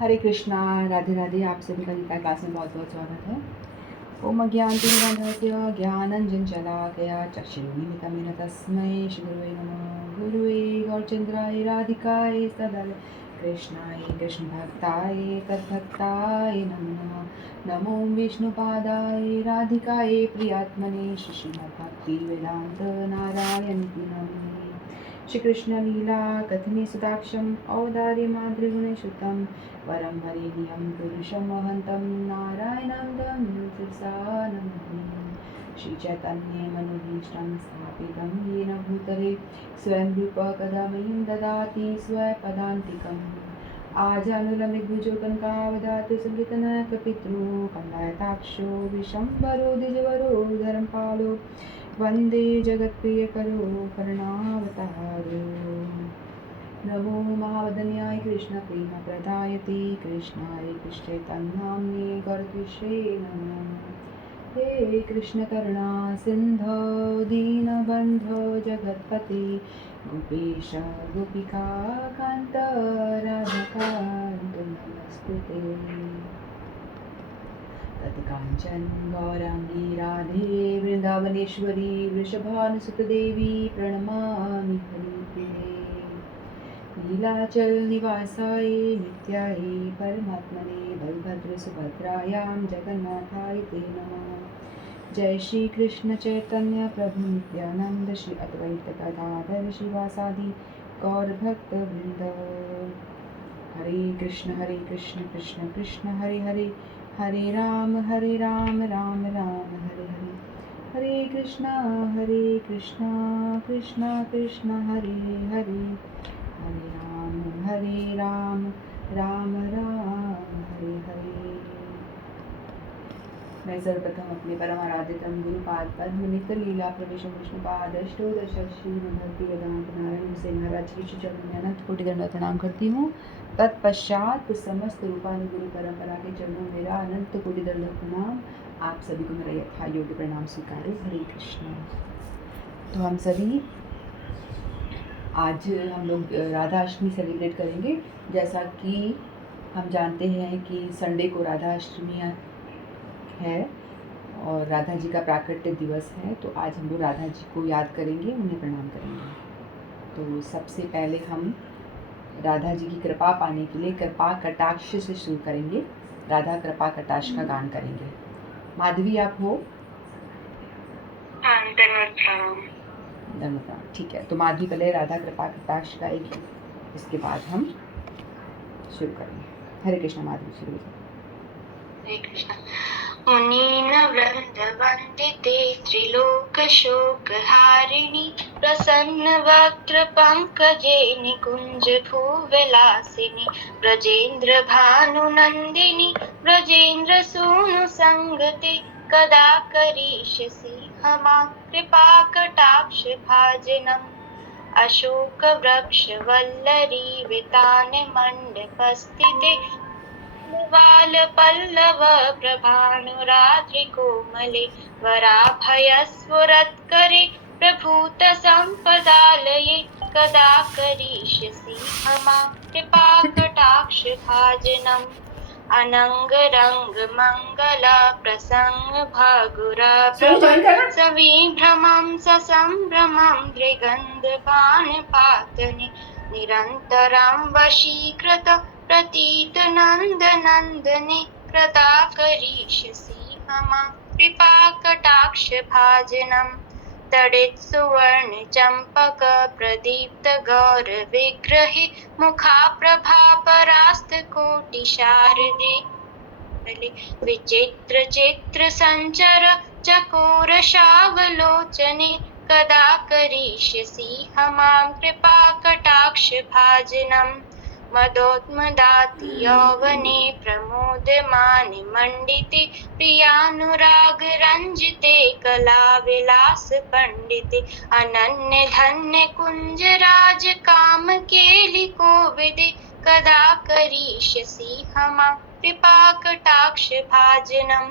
हरे कृष्णा, राधे राधे। आप सभी का गीता क्लास में बहुत बहुत स्वागत है। ओम अज्ञानतिमिरन्धस्य ज्ञानञ्जनशलाकया चक्षुरुन्मिलितं तस्मै श्रीगुरुवे नमः। गुरुवे गौरचन्द्राय राधिकाय तदल कृष्णाय कृष्णभक्ताय तद्भक्ताय नमो नमः। नमो विष्णुपादाय राधिकाय प्रियात्मने श्रीमद्भक्तिवेदान्त नारायणीति नमः। श्री कृष्ण लीला कथने सुदाक्षम औदार्य मातृगुणेशुतम परम हरिणीयं पुरुषमहन्तं नारायणं दं शिरसा नमामि। श्रीचैतन्यमनोभीष्टं स्थापितं येन भूतले स्वयं रूपः कदा मह्यं ददाति स्वपदान्तिकम्। आजानुलम्बितभुजो कनकावदातु सङ्कीर्तनकपितृ कमलायताक्षो विशम्बरो द्विजवरो धर्मपालो वन्दे जगत्प्रियकरो करुणावतारो। नमो महावदन्याय कृष्णप्रेमप्रदायते कृष्णाय कृष्णचैतन्याम्ने गौरकृष्णे नमः। हे कृष्ण करुणा सिन्धो दीनबन्धो जगत्पते गोपेश गोपिका कान्त राधिकान्त नमस्ते। तत्काञ्चन गौराङ्गी राधे वृन्दावनेश्वरी वृषभानुसुतदेवी प्रणमामि हरिप्रिये। नीलाचल निवासाय नित्याय परमात्मने बलभद्रसुभद्रायां जगन्नाथाय ते नमः। जय श्री कृष्ण चैतन्य प्रभु नित्यानंद श्री अद्वैत गदाधर शिवासादि गौर भक्त वृंद। हरे कृष्ण कृष्ण कृष्ण हरे हरे, हरे राम राम राम हरे हरे। हरे कृष्ण कृष्ण कृष्ण हरे हरे, हरे राम राम हरे हरे। मैं सर्वप्रथम अपने परम आराध्यतम गुरुपाद पद्म नित्य लीला प्रवेश विष्णुपाद अष्टोदश श्री भक्ति वेदांत नारायण से महाराज की श्री चरण में अनंत कोटि दंड प्रणाम करती हूँ। तत्पश्चात समस्त रूपानुगुरु परंपरा के चरणों में मेरा अनंत कोटि दंड प्रणाम। आप सभी को मेरा यथा योग्य प्रणाम स्वीकार। हरे कृष्ण। तो हम सभी आज हम लोग राधा अष्टमी सेलिब्रेट करेंगे। जैसा कि हम जानते हैं कि संडे को राधा अष्टमी है और राधा जी का प्राकट्य दिवस है, तो आज हम लोग राधा जी को याद करेंगे, उन्हें प्रणाम करेंगे। तो सबसे पहले हम राधा जी की कृपा पाने के लिए कृपा कटाक्ष से शुरू करेंगे। राधा कृपा कटाक्ष का गान करेंगे। माधवी आप हो? धन्यवाद। ठीक है, तो माधवी पहले राधा कृपा कटाक्ष गाएगी, इसके बाद हम शुरू करेंगे। हरे कृष्ण। माधवी शुरू। हरे कृष्ण। मुनीन वृंद वंदिते त्रिलोक शोक हारिणी प्रसन्न वक्त्र पंकजे निकुंज भूविलासिनी ब्रजेंद्र भानुनंदिनी ब्रजेंद्र सूनु संगति कदा करिष्यसि हमा कृपा कटाक्ष भाजनम्। अशोक वृक्ष वल्लरी वितान मंडपस्थिते वाल पल्लव प्रभानुरात्रि कोमले वराभयस्फुरत्करे प्रभूत संपदालये कदा करिष्यसि हमा कृपा कटाक्ष भाजनम्। अनंग रंग मंगल प्रसंग भागुरा सविभ्रमं ससंभ्रमं दृगंध पान पातने निरंतरं वशीकृत प्रतीत नंद नंदने कृता करिष्यसि हमा कृपा कटाक्ष भाजनम्। तडित सुवर्ण चंपक प्रदीप्त गौर विग्रहे मुखा प्रभा परास्त कोटि शारदे विचित्र चित्र संचर चकोर शावलोचने कदा करिष्यसि हमां कृपा कटाक्ष भाजनम्। मदोन्मदाति यौवने प्रमोदमाने मंडिते प्रियानुराग रंजिते कला विलास पंडिते अनन्य धन्य कुंज राज काम केलि कोविदे कदा करिष्यसि हमा कृपा कटाक्ष भाजनम्।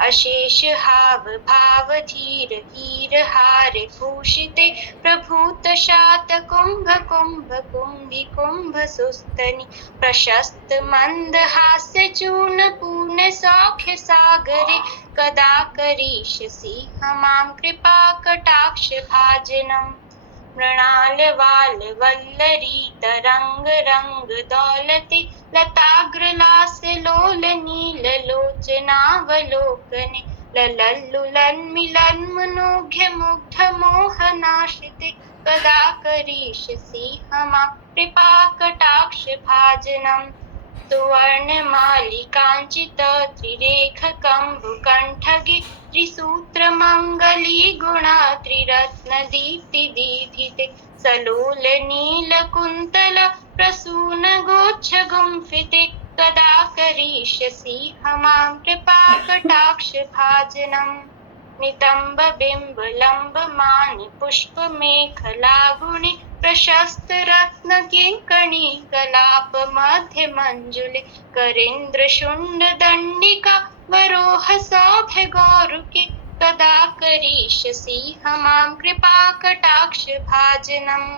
अशेष हाव भाव धीर हीर हारे भूषिते प्रभूत शात कुंभ कुंभ कुंभी कुंभ सुस्तनि प्रशस्त मंद हास्य चूर्ण पूर्ण सौख्य सागरे कदा करिष्यसि हमां कृपा कटाक्ष भाजनम् मृणाल वाल वल्लरी तरंग रंग दौलति लताग्रलास लोल नील लोचनावलोकने ललल्लुलन्मिलन्मनोघ्य मुग्ध मोहनाशिते कदा करिष्यसि हमां कृपा कटाक्ष भाजनम् सुवर्णमालिकाञ्चित त्रिरेख कम्बुकण्ठगे त्रिसूत्रमङ्गली गुणा त्रिरत्नदीप्तिदीधिते सलोल नीलकुन्तल प्रसून गोच्छ गुम्फिते कदा करिष्यसि हमां कृपा कटाक्ष भाजनम् नितम्ब बिम्ब लम्ब मान पुष्प मेखला गुणे प्रशस्त रत्न किङ्कणी कलाप मध्य मंजुले करेन्द्र शुंड दंडिका वरोह सौभ्य गौरुके कदा करिष्यसि हमां कृपा कटाक्ष भाजनम्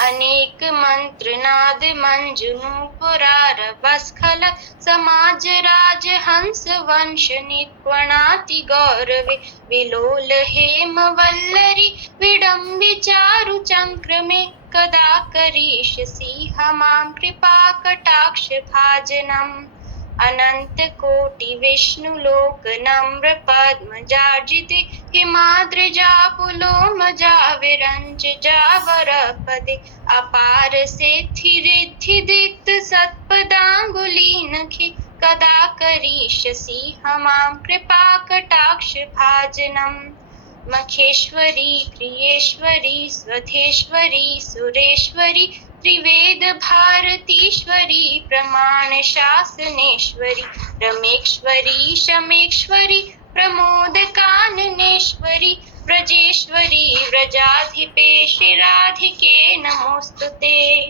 अनेक मंत्र नाद मंजुनुपुरारवस्खल समाज राज हंस वंश नित्वणाति गौरवे विलोल हेम वल्लरी विडम्बि चारु चंक्रमे कदा करिष्यसि हमां कृपा कटाक्ष भाजनम् अनंत कोटि विष्णु लोक नम्र पद्मजार्जिते हिमाद्रिजा पुलोमजा विरंच जावरपदे अपार सिद्धि रिद्धि दिक्त सत्पदांगुलीनखे कदा करिष्यसि हमां कृपा कटाक्ष भाजनम् मखेश्वरी प्रियेश्वरी स्वधेश्वरी सुरेश्वरी त्रिवेद भारतीश्वरी प्रमाण शासनेश्वरी रमेश्वरी शमेश्वरी प्रमोद काननेश्वरी व्रजेश्वरी व्रजाधिपेशि राधिके नमोस्तुते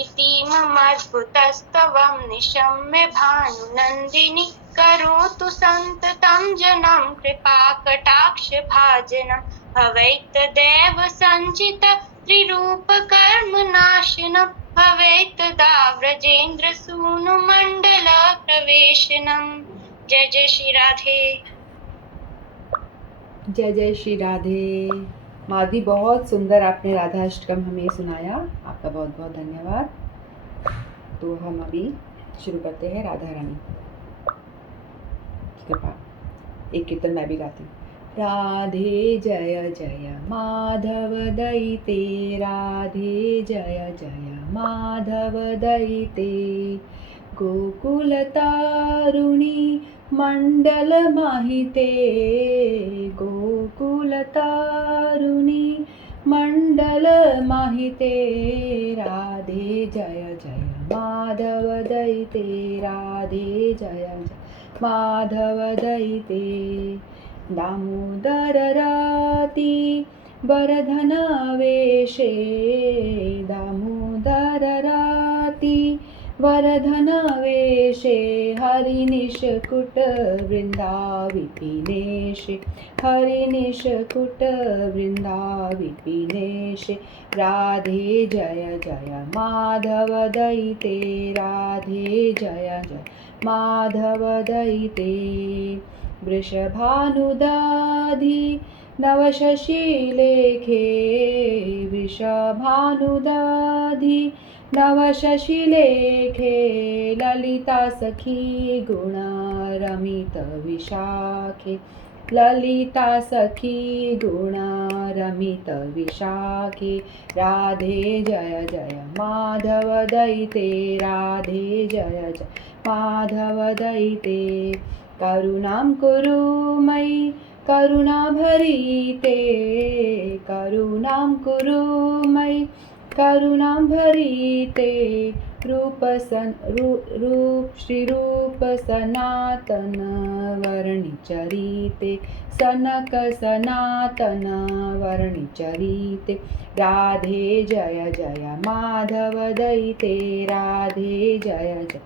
इति ममद्भुतस्तवं निशम्य भानुनन्दिनी करोतु सन्ततं जनं कृपाकटाक्ष भाजनं भवेत्तदेव सञ्चित त्रिरूपकर्मनाशनं भवेत्तदा व्रजेन्द्र सूनुमण्डल प्रवेशनम् जय जय श्री राधे। जय जय श्री राधे। मादी, बहुत सुंदर आपने राधा अष्टकम हमें सुनाया, आपका बहुत बहुत धन्यवाद। तो हम अभी शुरू करते हैं राधा रानी की कृपा। एक कीर्तन मैं भी गाती हूँ। राधे जय जय माधव दयिते, राधे जय जय माधव दयिते, गोकुल तारुणी मंडल माहिते, गोकुल तारुणी मंडल माहिते, राधे जय जय माधव दयिते, राधे जय जय माधव दयिते, दामोदर राती वरधन वेशे, दामोदर राती वरधन वेशे, हरिनिशकुट वृन्दाविपिनेशे, हरिनिशकुट वृन्दाविपिनेशे, राधे जय जय माधव दयिते, राधे जय जय माधव दयिते, वृषभानुदाधि नवशशिलेखे, वृषभानुदाधि नवशशिलेखे, ललिता सखी गुण रमित विशाखे, ललिता सखी गुण रमित विशाखे, राधे जय जय माधव दयिते, राधे जय जय माधव दयिते, करुणां कुरु मयि करुणाभरिते, करुणां कुरु मयि करुणां भरिते, रूप श्रीरूप सनातन वर्णिचरिते, सनक सनातन वर्णिचरिते, राधे जय जय माधव दयिते, राधे जय जय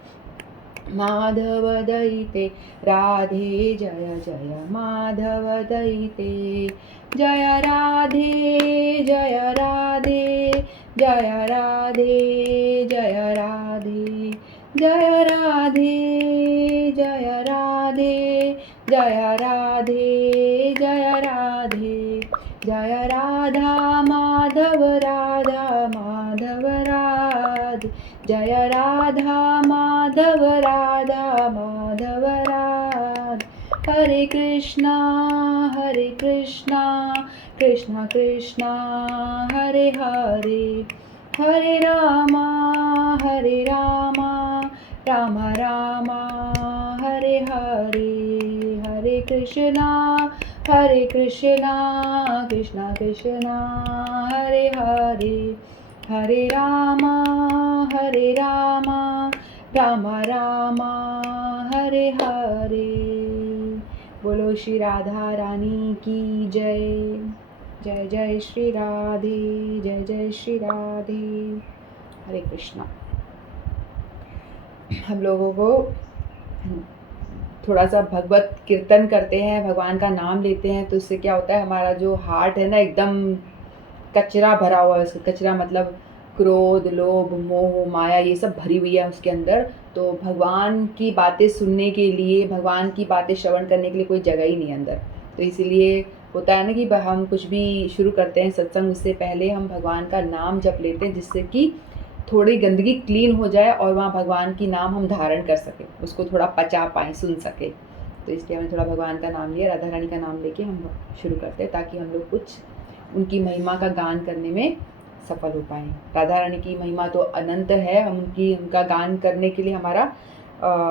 माधव दयिते राधे जय जय माधव दयिते जय राधे जय राधे जय राधे जय राधे जय राधे जय राधे जय राधे जय राधे जय राधा माधव राधे जय राधा माधव राधे हरे कृष्णा कृष्णा कृष्णा हरे हरे हरे रामा राम राम हरे हरे हरे कृष्णा कृष्णा कृष्णा हरे हरे हरे राम राम राम हरे हरे। बोलो श्री राधा रानी की जय। जय जय श्री राधे, जय जय श्री राधे। हरे कृष्णा। हम लोगों को थोड़ा सा भगवत कीर्तन करते हैं, भगवान का नाम लेते हैं, तो इससे क्या होता है, हमारा जो हार्ट है ना एकदम कचरा भरा हुआ है। कचरा मतलब क्रोध, लोभ, मोह, माया, ये सब भरी हुई है उसके अंदर। तो भगवान की बातें सुनने के लिए, भगवान की बातें श्रवण करने के लिए कोई जगह ही नहीं है अंदर। तो इसीलिए होता है ना कि हम कुछ भी शुरू करते हैं सत्संग, उससे पहले हम भगवान का नाम जप लेते हैं, जिससे कि थोड़ी गंदगी क्लीन हो जाए और वहाँ भगवान की नाम हम धारण कर सकें, उसको थोड़ा पचा पाएँ, सुन सके। तो इसलिए हमने थोड़ा भगवान का नाम लिया, राधा रानी का नाम लेके हम शुरू करते हैं, ताकि हम लोग कुछ उनकी महिमा का गान करने में सफल हो पाएँ। राधा रानी की महिमा तो अनंत है, हम उनका गान करने के लिए हमारा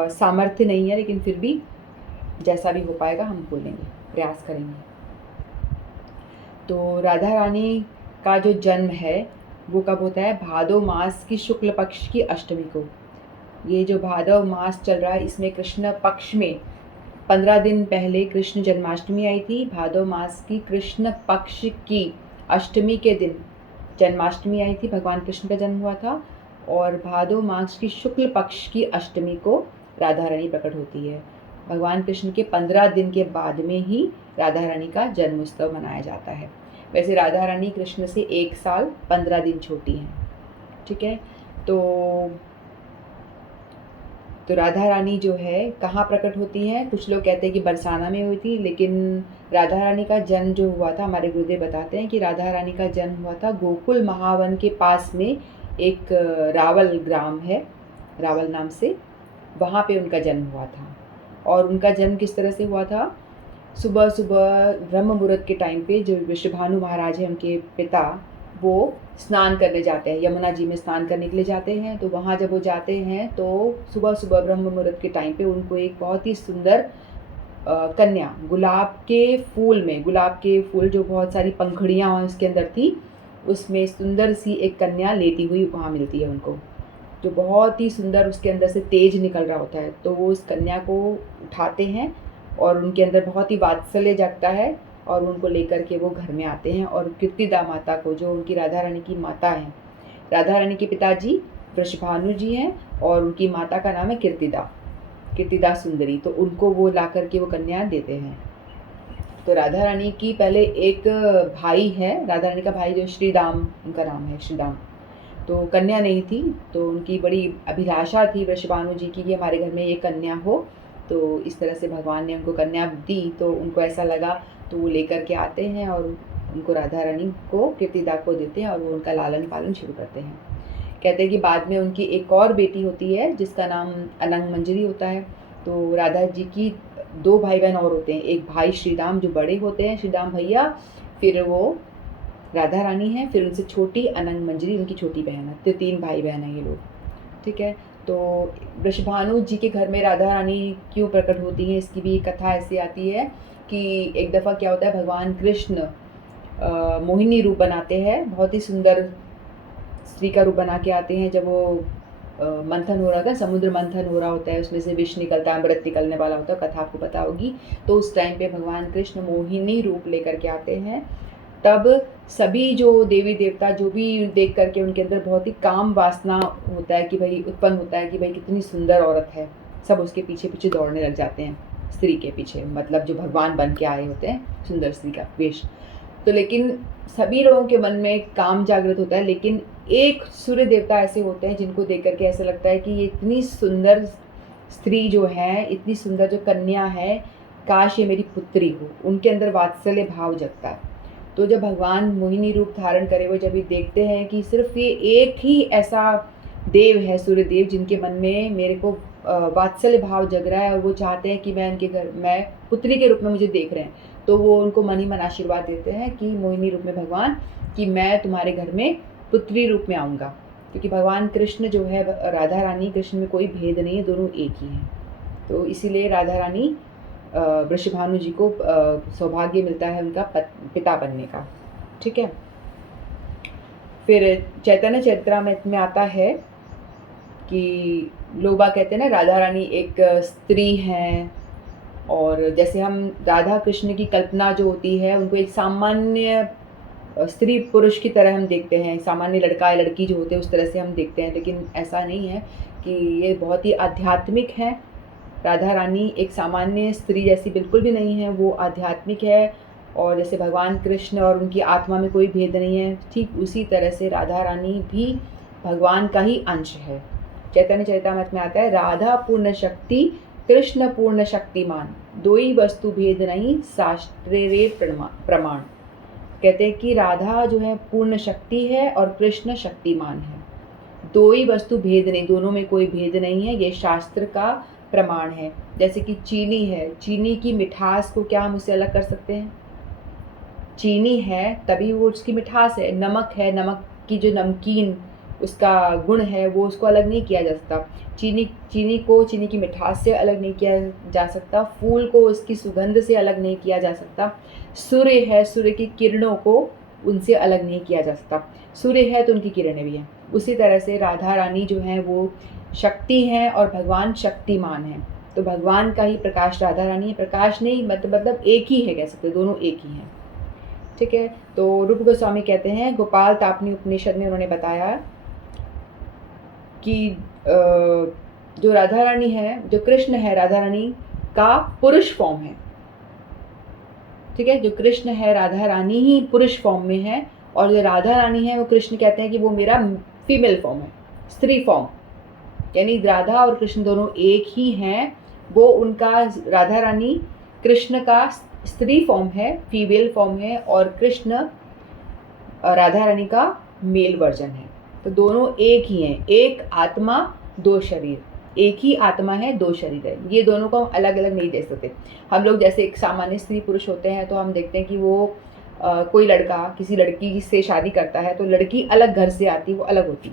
सामर्थ्य नहीं है, लेकिन फिर भी जैसा भी हो पाएगा हम बोलेंगे, प्रयास करेंगे। तो राधा रानी का जो जन्म है वो कब होता है, भादो मास की शुक्ल पक्ष की अष्टमी को। ये जो भादव मास चल रहा है, इसमें कृष्ण पक्ष में 15 दिन पहले कृष्ण जन्माष्टमी आई थी। भादव मास की कृष्ण पक्ष की अष्टमी के दिन जन्माष्टमी आई थी, भगवान कृष्ण का जन्म हुआ था। और भादव मास की शुक्ल पक्ष की अष्टमी को राधा रानी प्रकट होती है। भगवान कृष्ण के 15 दिन के बाद में ही राधा रानी का जन्म उत्सव मनाया जाता है। वैसे राधा रानी कृष्ण से 1 साल 15 दिन छोटी हैं, ठीक है। तो राधा रानी जो है कहाँ प्रकट होती हैं, कुछ लोग कहते हैं कि बरसाना में हुई थी, लेकिन राधा रानी का जन्म जो हुआ था, हमारे गुरुदेव बताते हैं कि राधा रानी का जन्म हुआ था गोकुल महावन के पास में, एक रावल ग्राम है, रावल नाम से, वहाँ पे उनका जन्म हुआ था। और उनका जन्म किस तरह से हुआ था, सुबह सुबह ब्रह्म मुहूर्त के टाइम पे जो वृषभानु महाराज हैं, उनके पिता, वो स्नान करने जाते हैं, यमुना जी में स्नान करने के लिए जाते हैं। तो वहाँ जब वो जाते हैं तो सुबह सुबह ब्रह्म मुहूर्त के टाइम पे उनको एक बहुत ही सुंदर कन्या, गुलाब के फूल जो बहुत सारी पंखुड़ियाँ उसके अंदर थी, उसमें सुंदर सी एक कन्या लेटी हुई वहाँ मिलती है उनको, जो बहुत ही सुंदर, उसके अंदर से तेज निकल रहा होता है। तो वो उस कन्या को उठाते हैं और उनके अंदर बहुत ही वात्सल्य जगता है, और उनको लेकर के वो घर में आते हैं। और कीर्तिदा माता को, जो उनकी राधा रानी की माता हैं, राधा रानी के पिताजी वृषभानु जी हैं और उनकी माता का नाम है कीर्तिदा सुंदरी। तो उनको वो ला करके वो कन्या देते हैं। तो राधा रानी की पहले एक भाई है, राधा रानी का भाई जो श्रीदाम, उनका नाम है श्रीदाम। तो कन्या नहीं थी, तो उनकी बड़ी अभिलाषा थी वृषभानु जी की कि हमारे घर में ये कन्या हो। तो इस तरह से भगवान ने उनको कन्या दी, तो उनको ऐसा लगा, तो वो लेकर के आते हैं और उनको राधा रानी को, कीर्तिदा को देते हैं, और वो उनका लालन पालन शुरू करते हैं। कहते हैं कि बाद में उनकी एक और बेटी होती है जिसका नाम अनंग मंजरी होता है। तो राधा जी की 2 भाई बहन और होते हैं, एक भाई श्रीदाम जो बड़े होते हैं, श्रीदाम भैया, फिर वो राधा रानी है, फिर उनसे छोटी अनंग मंजरी उनकी छोटी बहन है। तो 3 भाई बहन हैं ये लोग, ठीक है। तो वृषभानु जी के घर में राधा रानी क्यों प्रकट होती हैं, इसकी भी कथा ऐसी आती है कि एक दफ़ा क्या होता है, भगवान कृष्ण मोहिनी रूप बनाते हैं, बहुत ही सुंदर स्त्री का रूप बना के आते हैं। जब वो मंथन हो रहा था, समुद्र मंथन हो रहा होता है, उसमें से विष निकलता है, अमृत निकलने वाला होता है, कथा आपको पता होगी। तो उस टाइम पे भगवान कृष्ण मोहिनी रूप लेकर के आते हैं। तब सभी जो देवी देवता जो भी देख करके उनके अंदर बहुत ही काम वासना होता है कि भाई उत्पन्न होता है कि भाई कितनी सुंदर औरत है, सब उसके पीछे पीछे दौड़ने लग जाते हैं, स्त्री के पीछे, मतलब जो भगवान बन के आए होते हैं सुंदर स्त्री का वेश। तो लेकिन सभी लोगों के मन में काम जागृत होता है, लेकिन एक सूर्य देवता ऐसे होते हैं जिनको देख करके ऐसा लगता है कि ये इतनी सुंदर स्त्री जो है, इतनी सुंदर जो कन्या है, काश ये मेरी पुत्री हो। उनके अंदर वात्सल्य भाव जगता है। तो जब भगवान मोहिनी रूप धारण करे हुए जब ये देखते हैं कि सिर्फ ये एक ही ऐसा देव है, सूर्य देव, जिनके मन में मेरे को वात्सल्य भाव जग रहा है और वो चाहते हैं कि मैं पुत्री के रूप में मुझे देख रहे हैं, तो वो उनको मन ही मन आशीर्वाद देते हैं कि मोहिनी रूप में भगवान, कि मैं तुम्हारे घर में पुत्री रूप में आऊँगा। क्योंकि भगवान कृष्ण जो है, राधा रानी कृष्ण में कोई भेद नहीं है, दोनों एक ही हैं। तो इसीलिए राधा रानी वृषभानु जी को सौभाग्य मिलता है उनका पिता बनने का। ठीक है। फिर चैतन्य चरित्रामृत में आता है कि लोग बाग कहते हैं ना, राधा रानी एक स्त्री हैं, और जैसे हम राधा कृष्ण की कल्पना जो होती है उनको एक सामान्य स्त्री पुरुष की तरह हम देखते हैं, सामान्य लड़का या लड़की जो होते हैं उस तरह से हम देखते हैं, लेकिन ऐसा नहीं है कि ये बहुत ही आध्यात्मिक है। राधा रानी एक सामान्य स्त्री जैसी बिल्कुल भी नहीं है, वो आध्यात्मिक है। और जैसे भगवान कृष्ण और उनकी आत्मा में कोई भेद नहीं है, ठीक उसी तरह से राधा रानी भी भगवान का ही अंश है। चैतन्य चरितामृत में आता है, राधा पूर्ण शक्ति कृष्ण पूर्ण शक्तिमान, दोई वस्तु भेद नहीं शास्त्रे रे प्रमाण। कहते हैं कि राधा जो है पूर्ण शक्ति है और कृष्ण शक्तिमान है, दो ही वस्तु भेद नहीं, दोनों में कोई भेद नहीं है, ये शास्त्र का प्रमाण है। जैसे कि चीनी है, चीनी की मिठास को क्या हम उससे अलग कर सकते हैं? चीनी है तभी वो उसकी मिठास है। नमक है, नमक की जो नमकीन उसका गुण है वो उसको अलग नहीं किया जा सकता। चीनी को चीनी की मिठास से अलग नहीं किया जा सकता। फूल को उसकी सुगंध से अलग नहीं किया जा सकता। सूर्य है, सूर्य की किरणों को उनसे अलग नहीं किया जा सकता। सूर्य है तो उनकी किरणें भी हैं। उसी तरह से राधा रानी जो है वो शक्ति हैं और भगवान शक्तिमान हैं। तो भगवान का ही प्रकाश राधा रानी है। प्रकाश नहीं मतलब एक ही है, कह सकते, दोनों एक ही हैं। ठीक है। तो रूप गोस्वामी कहते हैं, गोपाल तापनी उपनिषद में उन्होंने बताया कि जो राधा रानी है, जो कृष्ण है, राधा रानी का पुरुष फॉर्म है। ठीक है। जो कृष्ण है, राधा रानी ही पुरुष फॉर्म में है, और जो राधा रानी है वो कृष्ण कहते हैं कि वो मेरा फीमेल फॉर्म है, स्त्री फॉर्म। यानी राधा और कृष्ण दोनों एक ही हैं। वो उनका राधा रानी कृष्ण का स्त्री फॉर्म है, फीमेल फॉर्म है, और कृष्ण राधा रानी का मेल वर्जन है। तो दोनों एक ही हैं, एक आत्मा दो शरीर, एक ही आत्मा है, दो शरीर है। ये दोनों को हम अलग अलग नहीं देख सकते। हम लोग जैसे एक सामान्य स्त्री पुरुष होते हैं तो हम देखते हैं कि वो कोई लड़का किसी लड़की से शादी करता है तो लड़की अलग घर से आती है, वो अलग होती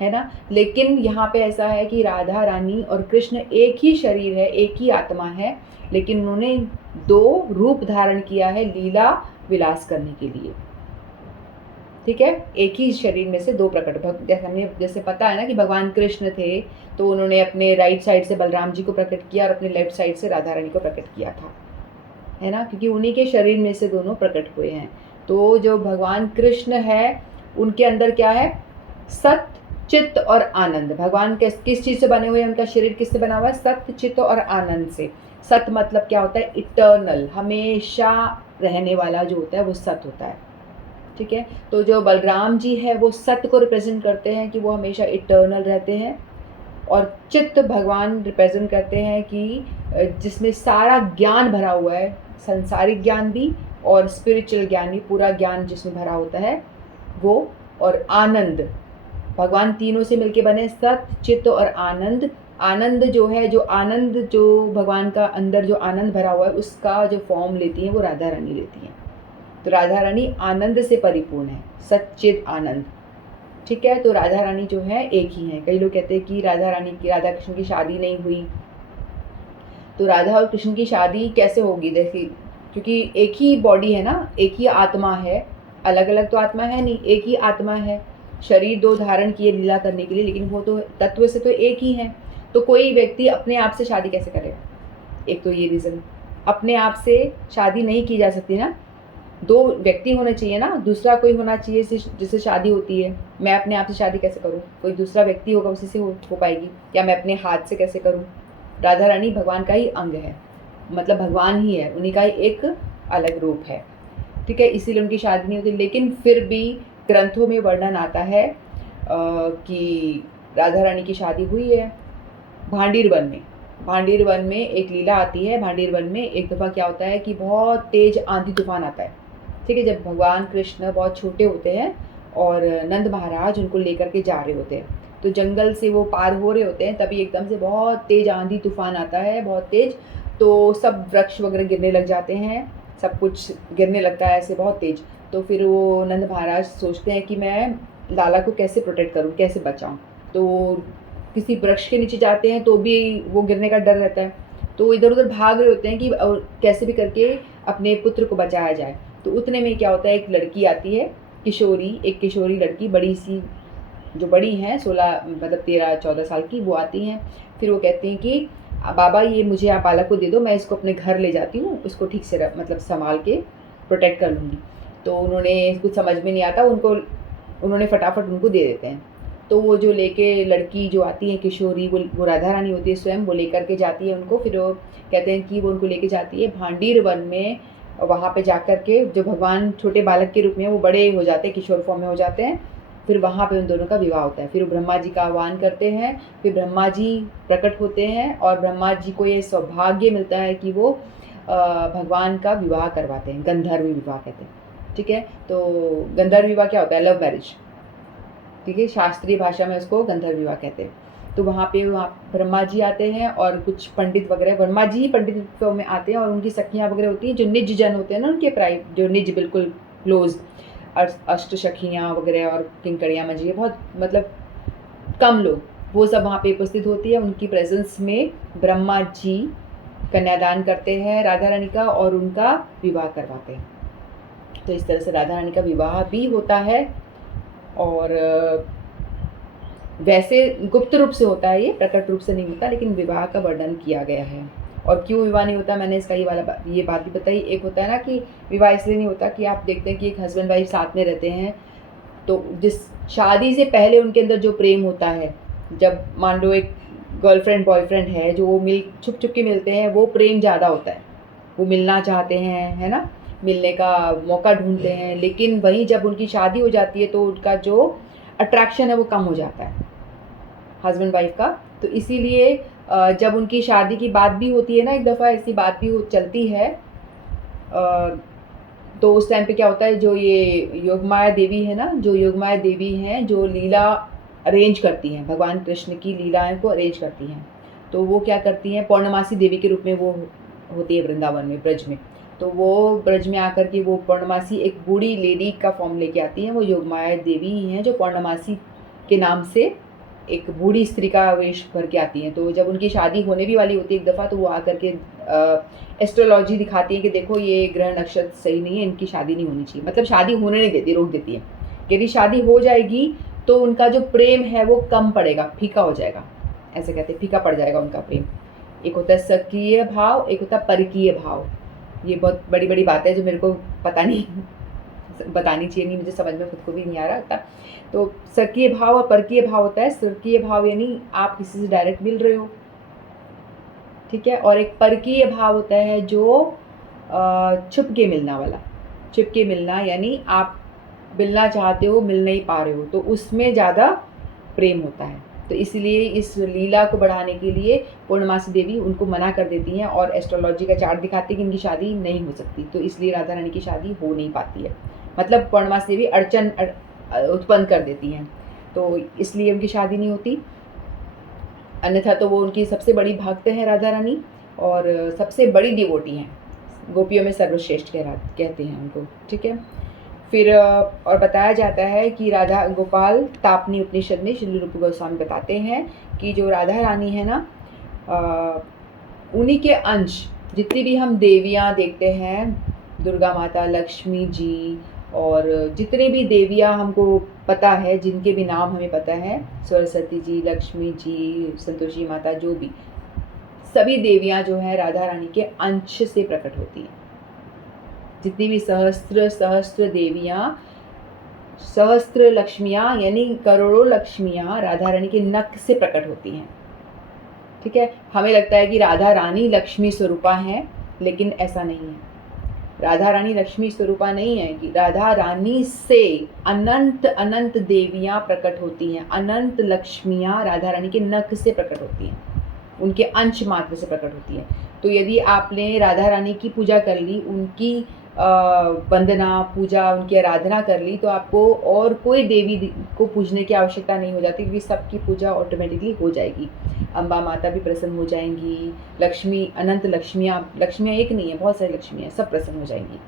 है ना। लेकिन यहाँ पे ऐसा है कि राधा रानी और कृष्ण एक ही शरीर है, एक ही आत्मा है, लेकिन उन्होंने दो रूप धारण किया है लीला विलास करने के लिए। ठीक है। एक ही शरीर में से दो प्रकट, जैसे पता है ना कि भगवान कृष्ण थे तो उन्होंने अपने राइट साइड से बलराम जी को प्रकट किया और अपने लेफ्ट साइड से राधा रानी को प्रकट किया था, है ना, क्योंकि उन्हीं के शरीर में से दोनों प्रकट हुए हैं। तो जो भगवान कृष्ण है उनके अंदर क्या है? सत्य, चित्त और आनंद। भगवान किस चीज़ से बने हुए हैं? उनका शरीर किससे बना हुआ है? सत्य, चित्त और आनंद से। सत्य मतलब क्या होता है? इटर्नल, हमेशा रहने वाला जो होता है वो सत्य होता है। ठीक है। तो जो बलराम जी है वो सत्य को रिप्रेजेंट करते हैं कि वो हमेशा इटर्नल रहते हैं, और चित्त भगवान रिप्रेजेंट करते हैं कि जिसमें सारा ज्ञान भरा हुआ है, संसारिक ज्ञान भी और स्पिरिचुअल ज्ञान भी, पूरा ज्ञान जिसमें भरा होता है वो। और आनंद, भगवान तीनों से मिलके बने, सत्य, चित्त और आनंद। आनंद जो है, जो आनंद जो भगवान का अंदर जो आनंद भरा हुआ है उसका जो फॉर्म लेती हैं वो राधा रानी लेती हैं। तो राधा रानी आनंद से परिपूर्ण है, सच्चित आनंद। ठीक है। तो राधा रानी जो है एक ही है। कई लोग कहते हैं कि राधा कृष्ण की शादी नहीं हुई, तो राधा और कृष्ण की शादी कैसे होगी? देखिए, क्योंकि एक ही बॉडी है ना, एक ही आत्मा है, अलग अलग तो आत्मा है नहीं, एक ही आत्मा है। शरीर दो धारण किए लीला करने के लिए, लेकिन वो तो तत्व से तो एक ही है। तो कोई व्यक्ति अपने आप से शादी कैसे करेगा? एक तो ये रीज़न, अपने आप से शादी नहीं की जा सकती ना, दो व्यक्ति होने चाहिए ना, दूसरा कोई होना चाहिए जिससे शादी होती है। मैं अपने आप से शादी कैसे करूं? कोई दूसरा व्यक्ति होगा, उसी से हो पाएगी। या मैं अपने हाथ से कैसे करूं? राधा रानी भगवान का ही अंग है, मतलब भगवान ही है, उन्हीं का ही एक अलग रूप है, ठीक है। इसीलिए उनकी शादी नहीं होती। लेकिन फिर भी ग्रंथों में वर्णन आता है कि राधा रानी की शादी हुई है भांडीर वन में। भांडीर वन में एक लीला आती है। भांडीर वन में एक दफ़ा क्या होता है कि बहुत तेज आंधी तूफान आता है, ठीक है। जब भगवान कृष्ण बहुत छोटे होते हैं और नंद महाराज उनको लेकर के जा रहे होते हैं, तो जंगल से वो पार हो रहे होते हैं, तभी एकदम से बहुत तेज आंधी तूफान आता है, बहुत तेज। तो सब वृक्ष वगैरह गिरने लग जाते हैं, सब कुछ गिरने लगता है ऐसे बहुत तेज। तो फिर वो नंद महाराज सोचते हैं कि मैं लाला को कैसे प्रोटेक्ट करूं, कैसे बचाऊं। तो किसी वृक्ष के नीचे जाते हैं तो भी वो गिरने का डर रहता है, तो इधर उधर भाग रहे होते हैं कि कैसे भी करके अपने पुत्र को बचाया जाए। तो उतने में क्या होता है, एक लड़की आती है, किशोरी, एक किशोरी लड़की, बड़ी सी, जो बड़ी हैं 16 मतलब 13-14 साल की, वो आती हैं। फिर वो कहती हैं कि बाबा ये मुझे आप बालक को दे दो, मैं इसको अपने घर ले जाती हूँ, उसको ठीक से मतलब संभाल के प्रोटेक्ट कर लूँगी। तो उन्होंने कुछ समझ में नहीं आता उनको, उन्होंने फटाफट उनको दे देते हैं। तो वो जो लेके लड़की जो आती है किशोरी, वो राधा रानी होती है स्वयं, वो लेकर के जाती है उनको। फिर वो कहते हैं कि वो उनको लेके जाती है भांडीर वन में। वहाँ पे जाकर के जो भगवान छोटे बालक के रूप में वो बड़े हो जाते हैं, किशोर फॉर्म में हो जाते हैं। फिर वहाँ पे उन दोनों का विवाह होता है। फिर वो ब्रह्मा जी का आह्वान करते हैं, फिर ब्रह्मा जी प्रकट होते हैं और ब्रह्मा जी को ये सौभाग्य मिलता है कि वो भगवान का विवाह करवाते हैं, गंधर्व विवाह कहते हैं, ठीक है। तो गंधर्व विवाह क्या होता है, लव मैरिज, ठीक है, शास्त्रीय भाषा में उसको गंधर्व विवाह कहते हैं। तो वहाँ ब्रह्मा जी आते हैं और कुछ पंडित वगैरह, ब्रह्मा जी ही पंडित में आते हैं और उनकी सखियाँ वगैरह होती हैं, जो निज जन होते हैं ना, उनके जो निज बिल्कुल क्लोज, अष्ट सखियाँ वगैरह और किंकड़ियाँ मंझियाँ, बहुत मतलब कम लोग, वो सब वहाँ पे उपस्थित होती है। उनकी प्रेजेंस में ब्रह्मा जी कन्यादान करते हैं राधा रानी का और उनका विवाह करवाते हैं। तो इस तरह से राधा रानी का विवाह भी होता है। और वैसे गुप्त रूप से होता है, ये प्रकट रूप से नहीं होता, लेकिन विवाह का वर्णन किया गया है। और क्यों विवाह नहीं होता, मैंने इसका ये बात भी बताई। एक होता है ना कि विवाह इसलिए नहीं होता कि आप देखते हैं कि एक हस्बैंड वाइफ साथ में रहते हैं, तो जिस शादी से पहले उनके अंदर जो प्रेम होता है, जब मान लो एक गर्लफ्रेंड बॉयफ्रेंड है, जो वो छुप छुप के मिलते हैं, वो प्रेम ज़्यादा होता है, वो मिलना चाहते हैं, है ना, मिलने का मौका ढूंढते हैं। लेकिन वहीं जब उनकी शादी हो जाती है तो उनका जो अट्रैक्शन है वो कम हो जाता है हस्बैंड वाइफ का। तो इसीलिए जब उनकी शादी की बात भी होती है ना, एक दफ़ा ऐसी बात भी चलती है, तो उस टाइम पे क्या होता है, जो ये योगमाया देवी है ना, जो योगमाया देवी हैं, जो लीला अरेंज करती हैं, भगवान कृष्ण की लीलाएं को अरेंज करती हैं, तो वो क्या करती हैं, पौर्णमासी देवी के रूप में वो होती है वृंदावन में, ब्रज में। तो वो ब्रज में आकर के वो पौर्णमासी एक बूढ़ी लेडी का फॉर्म लेके आती हैं, वो योगमाया देवी ही हैं, जो पौर्णमासी के नाम से एक बूढ़ी स्त्री का वेश भर के आती हैं। तो जब उनकी शादी होने भी वाली होती है एक दफ़ा, तो वो आकर के एस्ट्रोलॉजी दिखाती है कि देखो ये ग्रह नक्षत्र सही नहीं है, इनकी शादी नहीं होनी चाहिए, मतलब शादी होने नहीं देती, रोक देती है। यदि शादी हो जाएगी तो उनका जो प्रेम है वो कम पड़ेगा, फीका हो जाएगा, ऐसे कहते हैं, फीका पड़ जाएगा उनका प्रेम। एक होता है स्वकीय भाव, एक होता है परकीय भाव। ये बहुत बड़ी बड़ी बात है जो मेरे को पता नहीं बतानी चाहिए, नहीं मुझे समझ में खुद को भी नहीं आ रहा था। तो स्वकीय भाव और परकीय भाव होता है। स्वकीय भाव यानी आप किसी से डायरेक्ट मिल रहे हो, ठीक है। और एक परकीय भाव होता है जो छुप के मिलना वाला, छुप के मिलना यानी आप मिलना चाहते हो, मिल नहीं पा रहे हो, तो उसमें ज़्यादा प्रेम होता है। तो इसलिए इस लीला को बढ़ाने के लिए पूर्णमासी देवी उनको मना कर देती हैं और एस्ट्रोलॉजी का चार्ट दिखाती है कि इनकी शादी नहीं हो सकती। तो इसलिए राधा रानी की शादी हो नहीं पाती है, मतलब पूर्णमासी देवी अड़चन उत्पन्न कर देती हैं, तो इसलिए उनकी शादी नहीं होती। अन्यथा तो वो उनकी सबसे बड़ी भक्त है राधा रानी, और सबसे बड़ी डिवोटी हैं, गोपियों में सर्वश्रेष्ठ कहते हैं उनको, ठीक है। फिर और बताया जाता है कि राधा गोपाल तापनी उपनिषद में श्री रूप गोस्वामी बताते हैं कि जो राधा रानी है ना, उन्हीं के अंश जितनी भी हम देवियाँ देखते हैं, दुर्गा माता, लक्ष्मी जी, और जितने भी देवियाँ हमको पता है, जिनके भी नाम हमें पता है, सरस्वती जी, लक्ष्मी जी, संतोषी माता, जो भी सभी देवियाँ जो है राधा रानी के अंश से प्रकट होती हैं। जितनी भी सहस्त्र देवियाँ, सहस्त्र लक्ष्मियाँ यानी करोड़ों लक्ष्मियाँ राधा रानी के नख से प्रकट होती हैं। ठीक है। हमें लगता है कि राधा रानी लक्ष्मी स्वरूपा हैं, लेकिन ऐसा नहीं है। राधा रानी लक्ष्मी स्वरूपा नहीं है कि राधा रानी से अनंत अनंत देवियाँ प्रकट होती हैं, अनंत लक्ष्मियाँ राधा रानी के नख से प्रकट होती हैं, उनके अंश मात्र से प्रकट होती हैं। तो यदि आपने राधा रानी की पूजा कर ली, उनकी वंदना पूजा, उनकी आराधना कर ली, तो आपको और कोई देवी को पूजने की आवश्यकता नहीं हो जाती, क्योंकि सबकी पूजा ऑटोमेटिकली हो जाएगी। अम्बा माता भी प्रसन्न हो जाएंगी, लक्ष्मी, अनंत लक्ष्मियाँ एक नहीं है, बहुत सारी लक्ष्मियाँ, सब प्रसन्न हो जाएंगी।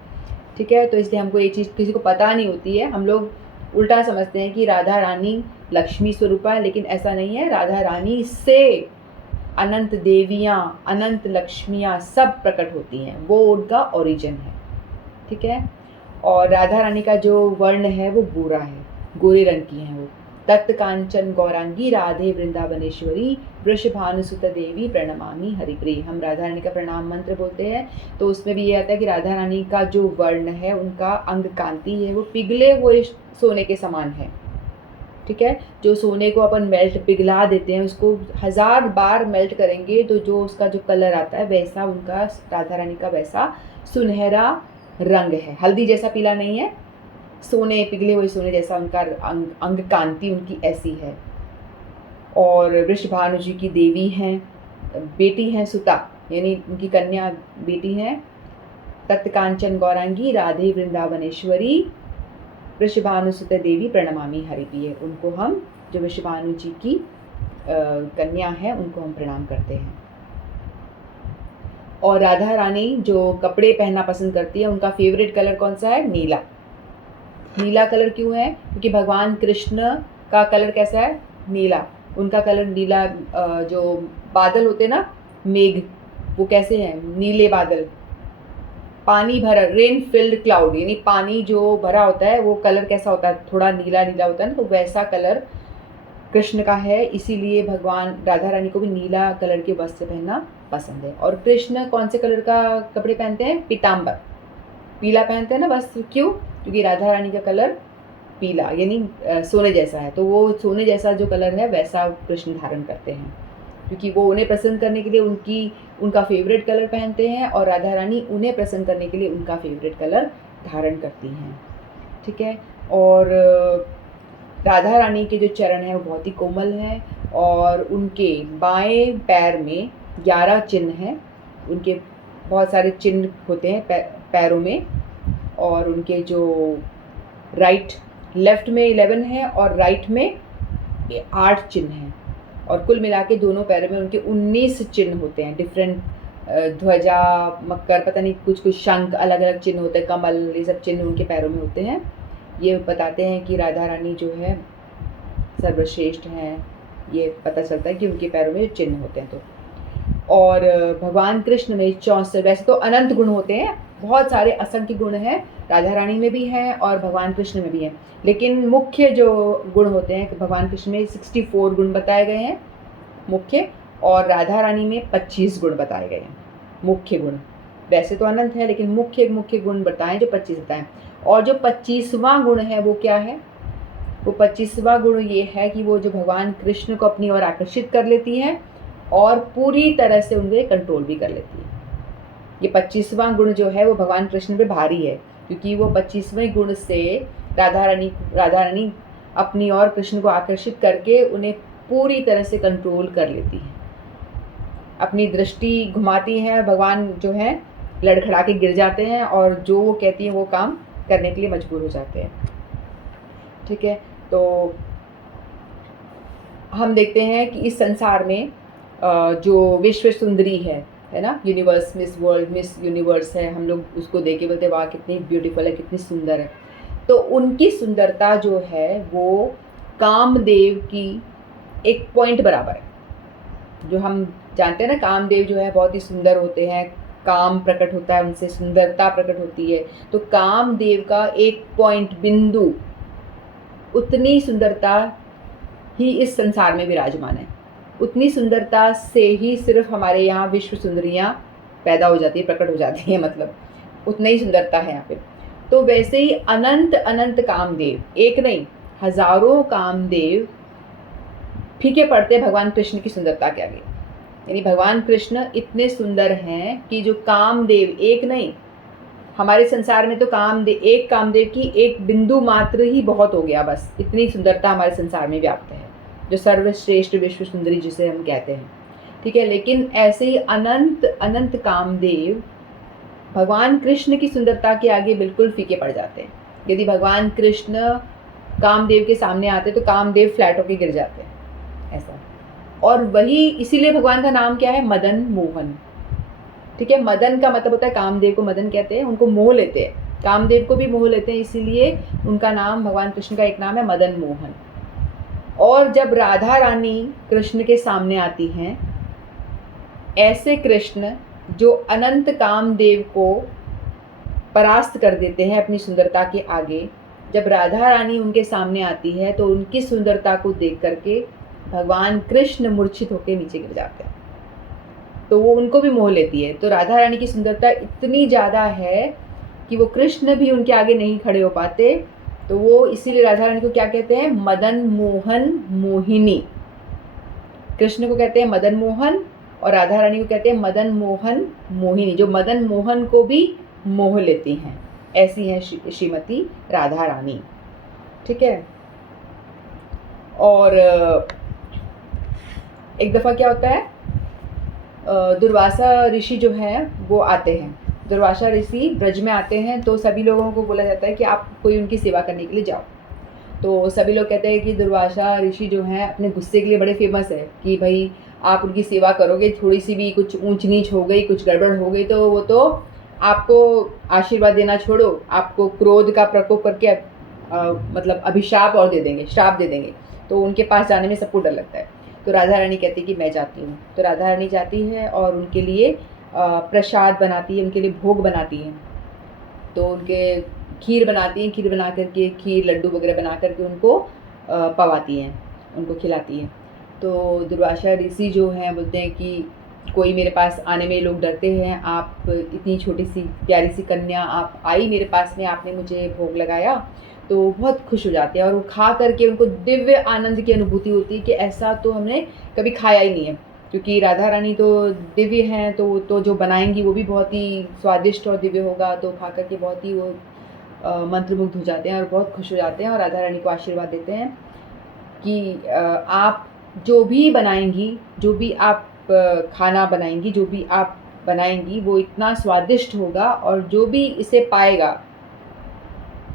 ठीक है। तो इसलिए हमको ये चीज़ किसी को पता नहीं होती है, हम लोग उल्टा समझते हैं कि राधा रानी लक्ष्मी स्वरूपा है, लेकिन ऐसा नहीं है। राधा रानी से अनंत देवियाँ, अनंत लक्ष्मियाँ सब प्रकट होती हैं, वो उनका ओरिजिन है। ठीक है। और राधा रानी का जो वर्ण है वो गोरा है, गोरे रंग की हैं वो। तत्त कांचन गौरांगी राधे वृंदावनेश्वरी वृषभानुसुत देवी प्रणमामि हरिप्रिय। हम राधा रानी का प्रणाम मंत्र बोलते हैं, तो उसमें भी ये आता है कि राधा रानी का जो वर्ण है, उनका अंग कांति है, वो पिघले हुए सोने के समान है। ठीक है। जो सोने को अपन पिघला देते हैं, उसको 1000 बार मेल्ट करेंगे तो जो उसका जो कलर आता है, वैसा उनका राधा रानी का वैसा सुनहरा रंग है। हल्दी जैसा पीला नहीं है, सोने, पिघले हुए सोने जैसा उनका अंग कांति उनकी ऐसी है। और वृषभानु जी की देवी हैं, बेटी हैं सुता, यानी उनकी कन्या बेटी हैं। तत्कांचन गौरांगी राधे वृंदावनेश्वरी वृषभानुसुत देवी प्रणमामि हरिप्रिय। उनको हम, जो वृषभानु जी की कन्या है, उनको हम प्रणाम करते हैं। और राधा रानी जो कपड़े पहनना पसंद करती है, उनका फेवरेट कलर कौन सा है? नीला। नीला कलर क्यों है? क्योंकि भगवान कृष्ण का कलर कैसा है? नीला। उनका कलर नीला। जो बादल होते हैं ना, मेघ, वो कैसे हैं? नीले बादल। पानी भरा, रेन फिल्ड क्लाउड, यानी पानी जो भरा होता है वो कलर कैसा होता है? थोड़ा नीला नीला होता है ना, तो वैसा कलर कृष्ण का है। इसीलिए भगवान राधा रानी को भी नीला कलर के वस्त्र पहनना पसंद है। और कृष्ण कौन से कलर का कपड़े पहनते हैं? पीताम्बर, पीला पहनते हैं ना वस्त्र। क्यों? क्योंकि राधा रानी का कलर पीला, यानी सोने जैसा है, तो वो सोने जैसा जो कलर है वैसा कृष्ण धारण करते हैं, क्योंकि वो उन्हें प्रसन्न करने के लिए उनका फेवरेट कलर पहनते हैं, और राधा रानी उन्हें प्रसन्न करने के लिए उनका फेवरेट कलर धारण करती हैं। ठीक है। और राधा रानी के जो चरण हैं वो बहुत ही कोमल हैं, और उनके बाएं पैर में 11 चिन्ह हैं। उनके बहुत सारे चिन्ह होते हैं पैरों में, और उनके जो लेफ्ट में 11 है और राइट में 8 चिन्ह हैं, और कुल मिला के दोनों पैरों में उनके 19 चिन्ह होते हैं। डिफरेंट ध्वजा, मकर, पता नहीं कुछ शंख, अलग अलग चिन्ह होते हैं, कमल, ये सब चिन्ह उनके पैरों में होते हैं। ये बताते हैं कि राधा रानी जो है सर्वश्रेष्ठ हैं, ये पता चलता है कि उनके पैरों में चिन्ह होते हैं। तो और भगवान कृष्ण में 64, वैसे तो अनंत गुण होते हैं, बहुत सारे असंख्य गुण हैं, राधा रानी में भी हैं और भगवान कृष्ण में भी हैं, लेकिन मुख्य जो गुण होते हैं भगवान कृष्ण में 64 गुण बताए गए हैं मुख्य, और राधा रानी में 25 गुण बताए गए हैं मुख्य गुण। वैसे तो अनंत है, लेकिन मुख्य गुण बताएं जो 25 बताएं। और जो 25वां गुण है वो क्या है? वो 25वां गुण ये है कि वो जो भगवान कृष्ण को अपनी ओर आकर्षित कर लेती है और पूरी तरह से उन्हें कंट्रोल भी कर लेती है। ये 25वां गुण जो है वो भगवान कृष्ण पे भारी है, क्योंकि वो 25वें गुण से राधा रानी अपनी ओर कृष्ण को आकर्षित करके उन्हें पूरी तरह से कंट्रोल कर लेती है। अपनी दृष्टि घुमाती है, भगवान जो है लड़खड़ा के गिर जाते हैं, और जो वो कहती है वो काम करने के लिए मजबूर हो जाते हैं। ठीक है। तो हम देखते हैं कि इस संसार में जो विश्व सुंदरी है ना, यूनिवर्स, मिस यूनिवर्स है, हम लोग उसको देख के बोलते हैं वाह कितनी ब्यूटीफुल है, कितनी सुंदर है। तो उनकी सुंदरता जो है वो कामदेव की एक पॉइंट बराबर है। जो हम जानते हैं ना, कामदेव जो है बहुत ही सुंदर होते हैं, काम प्रकट होता है उनसे, सुंदरता प्रकट होती है। तो कामदेव का एक पॉइंट, बिंदु, उतनी सुंदरता ही इस संसार में विराजमान है। उतनी सुंदरता से ही सिर्फ हमारे यहाँ विश्व सुंदरियाँ पैदा हो जाती है, प्रकट हो जाती हैं, मतलब उतना ही सुंदरता है यहाँ पे। तो वैसे ही अनंत अनंत कामदेव, एक नहीं हजारों कामदेव फीके पड़ते भगवान कृष्ण की सुंदरता के आगे। यानी भगवान कृष्ण इतने सुंदर हैं कि जो कामदेव, एक नहीं, हमारे संसार में तो कामदेव की एक बिंदु मात्र ही बहुत हो गया, बस इतनी सुंदरता हमारे संसार में व्याप्त है, जो सर्वश्रेष्ठ विश्व सुंदरी जिसे हम कहते हैं, ठीक है। लेकिन ऐसे ही अनंत अनंत कामदेव भगवान कृष्ण की सुंदरता के आगे बिल्कुल फीके पड़ जाते हैं। यदि भगवान कृष्ण कामदेव के सामने आते तो कामदेव फ्लैट होके गिर जाते हैं, ऐसा। और वही इसीलिए भगवान का नाम क्या है, मदन मोहन, ठीक है। मदन का मतलब होता है, कामदेव को मदन कहते हैं, उनको मोह लेते हैं, कामदेव को भी मोह लेते हैं, इसीलिए उनका नाम, भगवान कृष्ण का एक नाम है मदन मोहन। और जब राधा रानी कृष्ण के सामने आती हैं, ऐसे कृष्ण जो अनंत कामदेव को परास्त कर देते हैं अपनी सुंदरता के आगे, जब राधा रानी उनके सामने आती है तो उनकी सुंदरता को देख करके भगवान कृष्ण मूर्छित होकर नीचे गिर जाते हैं, तो वो उनको भी मोह लेती है। तो राधा रानी की सुंदरता इतनी ज़्यादा है कि वो कृष्ण भी उनके आगे नहीं खड़े हो पाते, तो वो इसीलिए राधा रानी को क्या कहते हैं, मदन मोहन मोहिनी। कृष्ण को कहते हैं मदन मोहन और राधा रानी को कहते हैं मदन मोहन मोहिनी, जो मदन मोहन को भी मोह लेती हैं, ऐसी हैं श्रीमती राधा रानी, ठीक है। और एक दफ़ा क्या होता है, दुर्वासा ऋषि जो हैं वो आते हैं, दुर्वासा ऋषि ब्रज में आते हैं, तो सभी लोगों को बोला जाता है कि आप कोई उनकी सेवा करने के लिए जाओ। तो सभी लोग कहते हैं कि दुर्वासा ऋषि जो हैं अपने गुस्से के लिए बड़े फेमस है कि भाई आप उनकी सेवा करोगे, थोड़ी सी भी कुछ ऊंच नीच हो गई, कुछ गड़बड़ हो गई, तो वो तो आपको आशीर्वाद देना छोड़ो, आपको क्रोध का प्रकोप करके मतलब अभिशाप और दे देंगे, श्राप दे देंगे। तो उनके पास जाने में सबको डर लगता है। तो राधा रानी कहती है कि मैं जाती हूँ। तो राधा रानी जाती है और उनके लिए प्रसाद बनाती है, उनके लिए भोग बनाती हैं। तो उनके खीर बनाती हैं, खीर बना करके, खीर लड्डू वगैरह बना करके उनको पवाती हैं, उनको खिलाती हैं। तो दुर्वासा ऋषि जो हैं बोलते हैं कि कोई मेरे पास आने में लोग डरते हैं, आप इतनी छोटी सी प्यारी सी कन्या आप आई मेरे पास में, आपने मुझे भोग लगाया, तो बहुत खुश हो जाते हैं। और वो खा करके उनको दिव्य आनंद की अनुभूति होती है कि ऐसा तो हमने कभी खाया ही नहीं है, क्योंकि राधा रानी तो दिव्य हैं, तो जो बनाएंगी वो भी बहुत ही स्वादिष्ट और दिव्य होगा। तो खा करके बहुत ही वो मंत्रमुग्ध हो जाते हैं और बहुत खुश हो जाते हैं और राधा रानी को आशीर्वाद देते हैं कि आप जो भी बनाएंगी, जो भी आप खाना बनाएंगी, जो भी आप बनाएंगी वो इतना स्वादिष्ट होगा, और जो भी इसे पाएगा,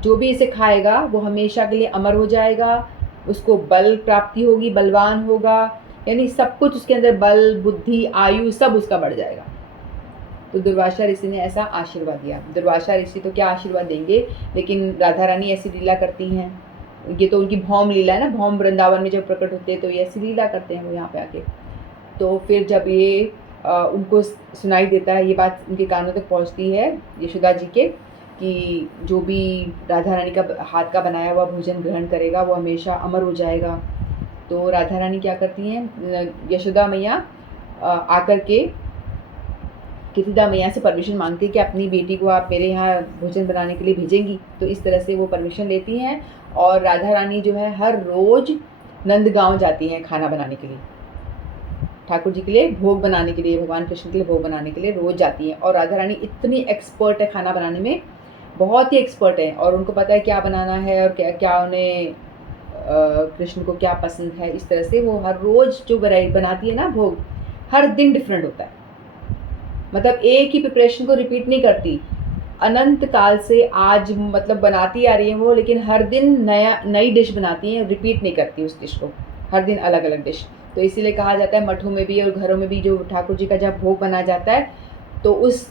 जो भी इसे खाएगा वो हमेशा के लिए अमर हो जाएगा, उसको बल प्राप्ति होगी, बलवान होगा, यानी सब कुछ उसके अंदर, बल बुद्धि आयु सब उसका बढ़ जाएगा। तो दुर्वासा ऋषि ने ऐसा आशीर्वाद दिया। दुर्वासा ऋषि तो क्या आशीर्वाद देंगे, लेकिन राधा रानी ऐसी लीला करती हैं, ये तो उनकी भौम लीला है ना, भौम वृंदावन में जब प्रकट होते हैं तो ये ऐसी लीला करते हैं वो यहाँ पे आके। तो फिर जब ये उनको सुनाई देता है, ये बात उनके कानों तक पहुँचती है यशोदा जी के, कि जो भी राधा रानी का हाथ का बनाया हुआ भोजन ग्रहण करेगा वो हमेशा अमर हो जाएगा। तो राधा रानी क्या करती हैं, यशोदा मैया आकर के कीर्तिदा मैया से परमिशन मांगती है कि अपनी बेटी को आप मेरे यहाँ भोजन बनाने के लिए भेजेंगी। तो इस तरह से वो परमिशन लेती हैं और राधा रानी जो है हर रोज़ नंदगांव जाती हैं खाना बनाने के लिए, ठाकुर जी के लिए भोग बनाने के लिए, भगवान कृष्ण के लिए भोग बनाने के लिए रोज़ जाती हैं। और राधा रानी इतनी एक्सपर्ट है खाना बनाने में, बहुत ही एक्सपर्ट है, और उनको पता है क्या बनाना है और क्या क्या उन्हें कृष्ण को क्या पसंद है। इस तरह से वो हर रोज़ जो वैरायटी बनाती है ना भोग, हर दिन डिफरेंट होता है, मतलब एक ही प्रिपरेशन को रिपीट नहीं करती। अनंत काल से आज मतलब बनाती आ रही है वो, लेकिन हर दिन नई डिश बनाती हैं, रिपीट नहीं करती उस डिश को, हर दिन अलग अलग डिश। तो इसीलिए कहा जाता है मठों में भी और घरों में भी जो ठाकुर जी का जब भोग बना जाता है तो उस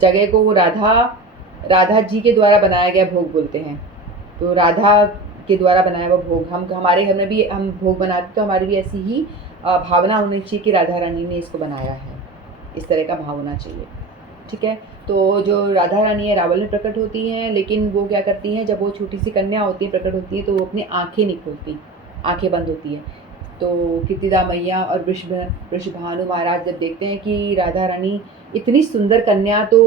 जगह को वो राधा जी के द्वारा बनाया गया भोग बोलते हैं। तो राधा के द्वारा बनाया हुआ भोग, हम हमारे घर में भी हम भोग बनाते तो हमारी भी ऐसी ही भावना होनी चाहिए कि राधा रानी ने इसको बनाया है, इस तरह का भाव होना चाहिए, ठीक है। तो जो राधा रानी है रावल में प्रकट होती हैं, लेकिन वो क्या करती हैं, जब वो छोटी सी कन्या होती है प्रकट होती है तो वो अपनी आँखें नहीं खोलती, आँखें बंद होती हैं। तो कीर्तिदा मैया और वृषभानु महाराज जब देखते हैं कि राधा रानी इतनी सुंदर कन्या तो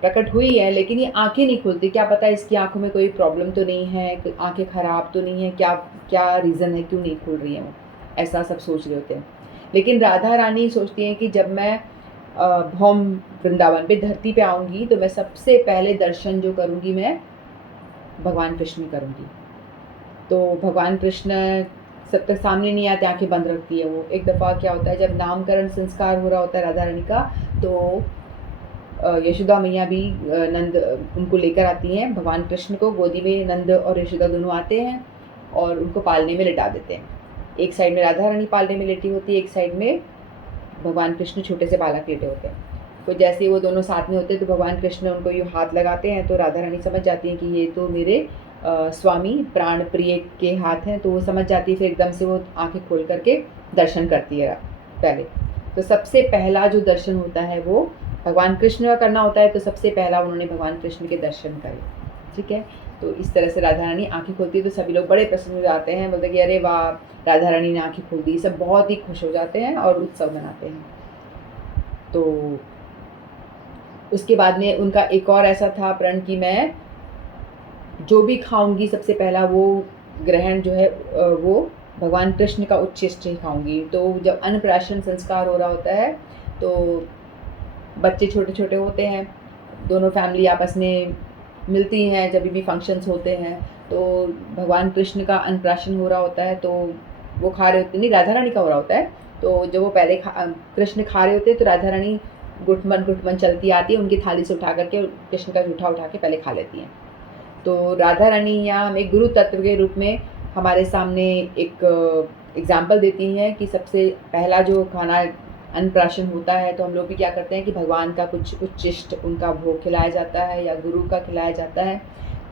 प्रकट हुई है लेकिन ये आंखें नहीं खुलती, क्या पता इसकी आंखों में कोई प्रॉब्लम तो नहीं है, आंखें ख़राब तो नहीं है, क्या क्या रीज़न है, क्यों नहीं खुल रही है वो, ऐसा सब सोच रहे होते हैं। लेकिन राधा रानी सोचती हैं कि जब मैं भौम वृंदावन पे धरती पे आऊँगी तो मैं सबसे पहले दर्शन जो करूँगी मैं भगवान कृष्ण की करूँगी। तो भगवान कृष्ण सब तक सामने नहीं आते, आंखें बंद रखती है वो। एक दफ़ा क्या होता है, जब नामकरण संस्कार हो रहा होता है राधा रानी का, तो यशोदा मैया भी नंद उनको लेकर आती हैं भगवान कृष्ण को गोदी में। नंद और यशोदा दोनों आते हैं और उनको पालने में लिटा देते हैं। एक साइड में राधा रानी पालने में लेटी होती है, एक साइड में भगवान कृष्ण छोटे से बालक लेटे होते हैं। तो जैसे ही वो दोनों साथ में होते हैं तो भगवान कृष्ण उनको यूँ हाथ लगाते हैं, तो राधा रानी समझ जाती हैं कि ये तो मेरे स्वामी प्राण प्रिय के हाथ हैं। तो वो समझ जाती है, फिर एकदम से वो आंखें खोल करके दर्शन करती है पहले। तो सबसे पहला जो दर्शन होता है वो भगवान कृष्ण का करना होता है, तो सबसे पहला उन्होंने भगवान कृष्ण के दर्शन करे। ठीक है, तो इस तरह से राधा रानी आंखें खोलती है तो सभी लोग बड़े प्रसन्न हो जाते हैं, बोलते कि अरे वाह, राधा रानी ने आंखें खोल दी। सब बहुत ही खुश हो जाते हैं और उत्सव मनाते हैं। तो उसके बाद में उनका एक और ऐसा था प्रण कि मैं जो भी खाऊंगी सबसे पहला वो ग्रहण जो है वो भगवान कृष्ण का उच्छिष्ट ही खाऊंगी। तो जब अन्नप्राशन संस्कार हो रहा होता है तो बच्चे छोटे छोटे होते हैं, दोनों फैमिली आपस में मिलती हैं जब भी फंक्शंस होते हैं। तो भगवान कृष्ण का अन्नप्राशन हो रहा होता है, तो वो खा रहे होते नहीं, राधा रानी का हो रहा होता है। तो जब वो पहले कृष्ण खा रहे होते हैं तो राधा रानी घुटमन चलती आती है, उनकी थाली से उठा करके कृष्ण का जूठा उठा के पहले खा लेती हैं। तो राधा रानी यहाँ हमें गुरु तत्व के रूप में हमारे सामने एक एग्जाम्पल देती हैं कि सबसे पहला जो खाना अन्नप्राशन होता है तो हम लोग भी क्या करते हैं कि भगवान का कुछ उच्छिष्ट उनका भोग खिलाया जाता है या गुरु का खिलाया जाता है।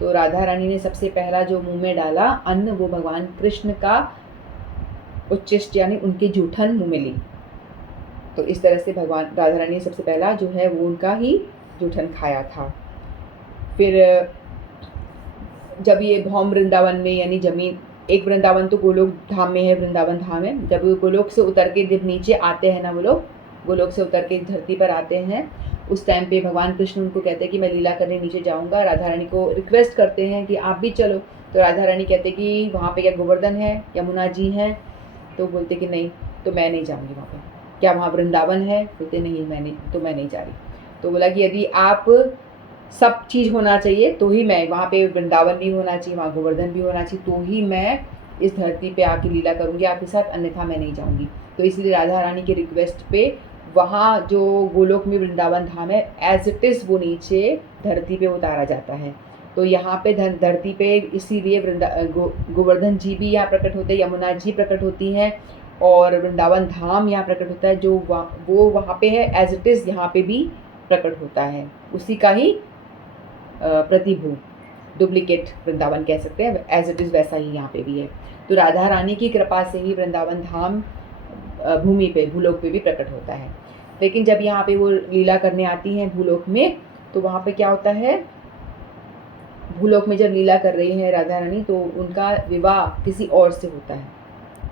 तो राधा रानी ने सबसे पहला जो मुंह में डाला अन्न वो भगवान कृष्ण का उच्छिष्ट यानी उनकी जूठन मुंह में ली। तो इस तरह से भगवान राधा रानी ने सबसे पहला जो है वो उनका ही जूठन खाया था। फिर जब ये भौम वृंदावन में यानी जमीन, एक वृंदावन तो गोलोक धाम में है, वृंदावन धाम है, जब वो गोलोक से उतर के जब नीचे आते हैं ना, वो लोग गोलोक से उतर के धरती पर आते हैं, उस टाइम पे भगवान कृष्ण उनको कहते हैं कि मैं लीला करने नीचे जाऊंगा। राधा रानी को रिक्वेस्ट करते हैं कि आप भी चलो। तो राधा रानी कहते कि वहाँ पे क्या गोवर्धन है, यमुना जी हैं? तो बोलते कि नहीं, तो मैं नहीं जाऊँगी वहाँ पर। क्या वहाँ वृंदावन है? बोलते नहीं, मैं नहीं जा रही। तो बोला कि यदि आप सब चीज़ होना चाहिए तो ही मैं, वहाँ पे वृंदावन भी होना चाहिए, वहाँ गोवर्धन भी होना चाहिए, तो ही मैं इस धरती पे आके लीला करूँगी आपके साथ, अन्यथा मैं नहीं जाऊँगी। तो इसलिए राधा रानी के रिक्वेस्ट पे वहाँ जो गोलोक में वृंदावन धाम है एज इट इज़ वो नीचे धरती पे उतारा जाता है। तो यहाँ पे धरती पे इसीलिए गोवर्धन जी भी यहाँ प्रकट होते हैं, यमुना जी प्रकट होती हैं और वृंदावन धाम यहाँ प्रकट होता है, जो वो वहाँ पे है एज इट इज़ यहाँ पे भी प्रकट होता है, उसी का ही प्रतिभू डुप्लीकेट वृंदावन कह सकते हैं, एज इट इज़ वैसा ही यहाँ पे भी है। तो राधा रानी की कृपा से ही वृंदावन धाम भूमि पे भूलोक पे भी प्रकट होता है। लेकिन जब यहाँ पे वो लीला करने आती हैं भूलोक में, तो वहाँ पे क्या होता है, भूलोक में जब लीला कर रही है राधा रानी तो उनका विवाह किसी और से होता है।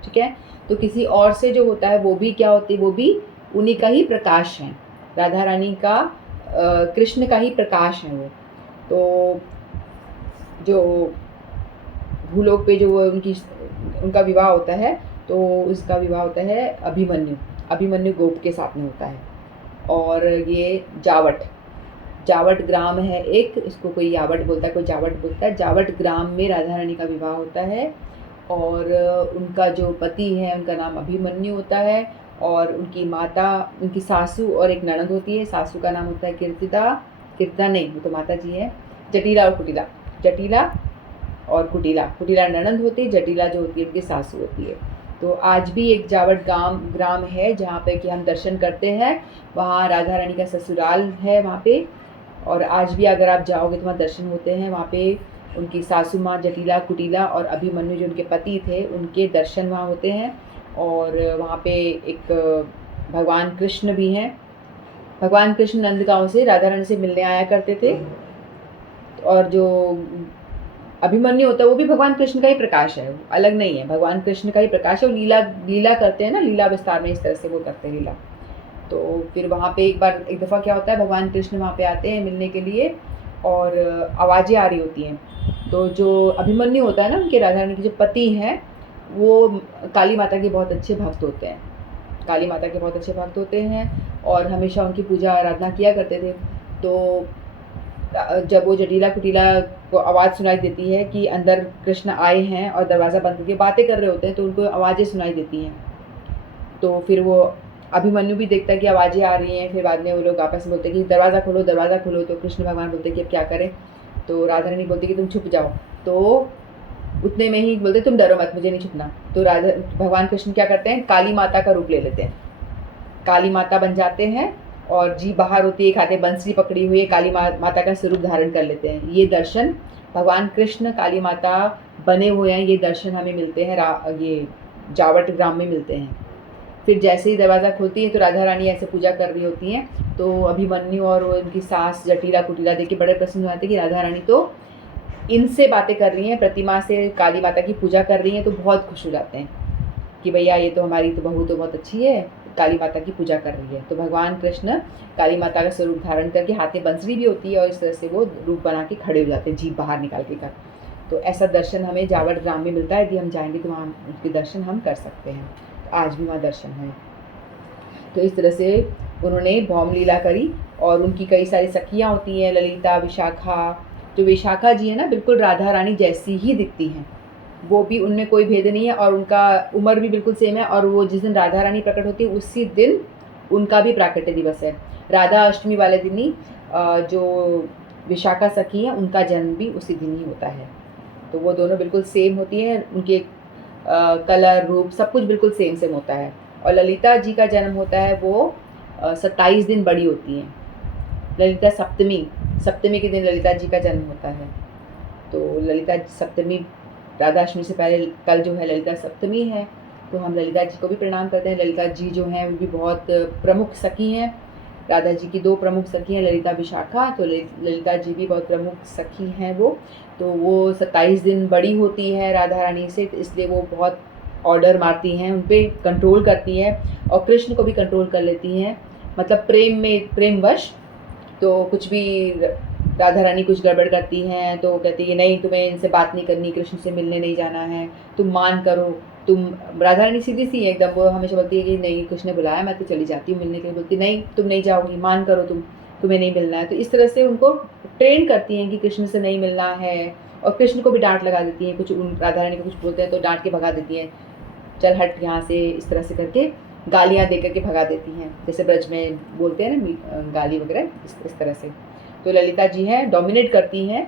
ठीक है, तो किसी और से जो होता है वो भी क्या होती है, वो भी उन्हीं का ही प्रकाश है, राधा रानी का कृष्ण का ही प्रकाश है वो। तो जो भूलोक पे जो उनका विवाह होता है तो उसका विवाह होता है अभिमन्यु गोप के साथ में होता है। और ये जावट ग्राम है एक, इसको कोई यावट बोलता है, कोई जावट बोलता है। जावट ग्राम में राधा रानी का विवाह होता है और उनका जो पति है उनका नाम अभिमन्यु होता है और उनकी माता, उनकी सासू और एक ननद होती है। सासू का नाम होता है कीर्तिदा नहीं, वो तो माता जी है, जटिला और कुटिला ननद होती है, जटिला जो होती है उनकी सासू होती है। तो आज भी एक जावट ग्राम है जहाँ पे कि हम दर्शन करते हैं, वहाँ राधा रानी का ससुराल है वहाँ पे। और आज भी अगर आप जाओगे तो वहाँ दर्शन होते हैं, वहाँ पे उनकी सासू माँ जटिला, कुटिला और अभिमन्यु जो उनके पति थे उनके दर्शन वहाँ होते हैं। और वहाँ पे एक भगवान कृष्ण भी हैं। भगवान कृष्ण नंदगांव से राधा रानी से मिलने आया करते थे। और जो अभिमन्यु होता है वो भी भगवान कृष्ण का ही प्रकाश है, अलग नहीं है, भगवान कृष्ण का ही प्रकाश है। वो लीला करते हैं ना, लीला विस्तार में इस तरह से वो करते हैं लीला। तो फिर वहाँ पे एक दफ़ा क्या होता है, भगवान कृष्ण वहाँ पे आते हैं मिलने के लिए और आवाज़ें आ रही होती हैं। तो जो अभिमन्यु होता है ना, उनके राधा रानी के जो पति हैं वो काली माता के बहुत अच्छे भक्त होते हैं। काली माता के बहुत अच्छे भक्त होते हैं और हमेशा उनकी पूजा आराधना किया करते थे। तो जब वो जटीला कुटीला को आवाज़ सुनाई देती है कि अंदर कृष्ण आए हैं और दरवाज़ा बंद करके बातें कर रहे होते हैं, तो उनको आवाज़ें सुनाई देती हैं। तो फिर वो अभिमन्यु भी देखता है कि आवाज़ें आ रही हैं। फिर बाद में वो लोग आपस में बोलते हैं कि दरवाज़ा खोलो, दरवाज़ा खोलो। तो कृष्ण भगवान बोलते हैं कि अब क्या करें। तो राधा रानी बोलती कि तुम छुप जाओ। तो उतने में ही बोलते तुम डरो मत, मुझे नहीं छुपना। तो भगवान कृष्ण क्या करते हैं, काली माता का रूप ले लेते हैं, काली माता बन जाते हैं और जी बाहर होती है, एक हाथे बंसरी पकड़ी हुई है, काली माता का स्वरूप धारण कर लेते हैं। ये दर्शन भगवान कृष्ण काली माता बने हुए हैं, ये दर्शन हमें मिलते हैं ये जावट ग्राम में मिलते हैं। फिर जैसे ही दरवाज़ा खोलती है तो राधा रानी ऐसे पूजा कर रही होती हैं। तो अभिमन्यु और उनकी सास जटीला कुटीला देख के बड़े प्रसन्न होते हैं कि राधा रानी तो इनसे बातें कर रही हैं, प्रतिमा से काली माता की पूजा कर रही हैं। तो बहुत खुश हो जाते हैं कि भैया ये तो हमारी तो बहू तो बहुत अच्छी है, काली माता की पूजा कर रही है। तो भगवान कृष्ण काली माता का स्वरूप धारण करके, हाथ में बंसरी भी होती है और इस तरह से वो रूप बना के खड़े हो जाते हैं, जीभ बाहर निकाल के कर। तो ऐसा दर्शन हमें जावट ग्राम में मिलता है। यदि हम जाएंगे तो वहाँ उसके दर्शन हम कर सकते हैं। आज भी वहाँ दर्शन है। तो इस तरह से उन्होंने भौम लीला करी और उनकी कई सारी सखियाँ होती हैं, ललिता, विशाखा। जो विशाखा जी है ना, बिल्कुल राधा रानी जैसी ही दिखती हैं, वो भी उनमें कोई भेद नहीं है और उनका उम्र भी बिल्कुल सेम है। और वो जिस दिन राधा रानी प्रकट होती है उसी दिन उनका भी प्राकट्य दिवस है। राधा अष्टमी वाले दिन ही जो विशाखा सखी है उनका जन्म भी उसी दिन ही होता है। तो वो दोनों बिल्कुल सेम होती हैं, उनके कलर, रूप, सब कुछ बिल्कुल सेम होता है। और ललिता जी का जन्म होता है वो 27 दिन बड़ी होती हैं। ललिता सप्तमी के दिन ललिता जी का जन्म होता है। तो ललिता सप्तमी, राधाष्टमी से पहले कल जो है ललिता सप्तमी है। तो हम ललिता जी को भी प्रणाम करते हैं। ललिता जी जो हैं वो भी बहुत प्रमुख सखी हैं। राधा जी की 2 प्रमुख सखी हैं, ललिता, विशाखा। तो ललिता जी भी बहुत प्रमुख सखी हैं वो। तो वो 27 दिन बड़ी होती है राधा रानी से, तो इसलिए वो बहुत ऑर्डर मारती हैं, उन पर कंट्रोल करती हैं और कृष्ण को भी कंट्रोल कर लेती हैं, मतलब प्रेमवश। तो कुछ भी राधा रानी कुछ गड़बड़ करती हैं तो कहती है नहीं, तुम्हें इनसे बात नहीं करनी, कृष्ण से मिलने नहीं जाना है, तुम मान करो। तुम राधा रानी सीधी सी है एकदम, वो हमेशा बोलती है कि नहीं, कृष्ण ने बुलाया, मैं तो चली जाती हूँ मिलने के लिए। बोलती नहीं, तुम नहीं जाओगी, मान करो, तुम्हें नहीं मिलना है। तो इस तरह से उनको ट्रेन करती हैं कि कृष्ण से नहीं मिलना है। और कृष्ण को भी डांट लगा देती हैं, कुछ राधा रानी को कुछ बोलते हैं तो डांट के भगा देती हैं, चल हट यहाँ से, इस तरह से करके गालियाँ दे करके भगा देती हैं, जैसे ब्रज में बोलते हैं ना गाली वगैरह, इस तरह से। तो ललिता जी हैं, डोमिनेट करती हैं।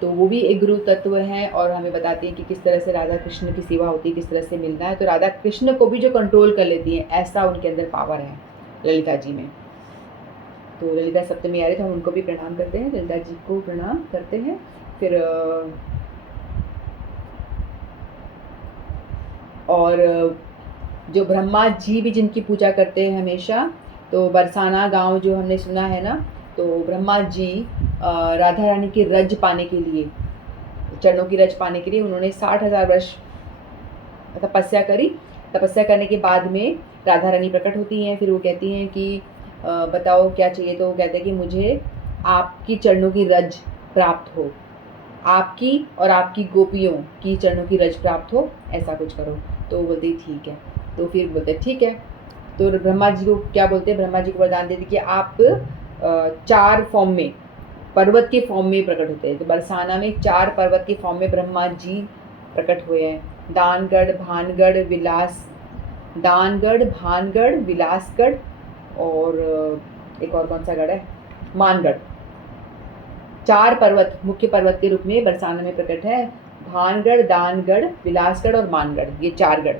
तो वो भी एक गुरु तत्व हैं और हमें बताती हैं कि किस तरह से राधा कृष्ण की सेवा होती है, किस तरह से मिलना है। तो राधा कृष्ण को भी जो कंट्रोल कर लेती हैं, ऐसा उनके अंदर पावर है ललिता जी में। तो ललिता सप्तमी आ रही, तो हम उनको भी प्रणाम करते हैं, ललिता जी को प्रणाम करते हैं। फिर और जो ब्रह्मा जी भी जिनकी पूजा करते हैं हमेशा, तो बरसाना गांव जो हमने सुना है ना, तो ब्रह्मा जी राधा रानी की रज पाने के लिए, चरणों की रज पाने के लिए उन्होंने 60,000 वर्ष तपस्या करी। तपस्या करने के बाद में राधा रानी प्रकट होती हैं। फिर वो कहती हैं कि बताओ क्या चाहिए। तो वो कहते हैं कि मुझे आपकी चरणों की रज प्राप्त हो, आपकी और आपकी गोपियों की चरणों की रज प्राप्त हो, ऐसा कुछ करो। तो वो बोलती ठीक है। तो फिर बोलते ठीक है। तो ब्रह्मा जी को क्या बोलते हैं, ब्रह्मा जी को वरदान देते कि आप 4 फॉर्म में, पर्वत के फॉर्म में प्रकट होते हैं। तो बरसाना में 4 पर्वत के फॉर्म में ब्रह्मा जी प्रकट हुए हैं। दानगढ़, भानगढ़, विलासगढ़ और एक और कौन सा गढ़ है, मानगढ़। 4 पर्वत मुख्य पर्वत के रूप में बरसाना में प्रकट है। भानगढ़, दानगढ़, विलासगढ़ और मानगढ़, ये 4 गढ़।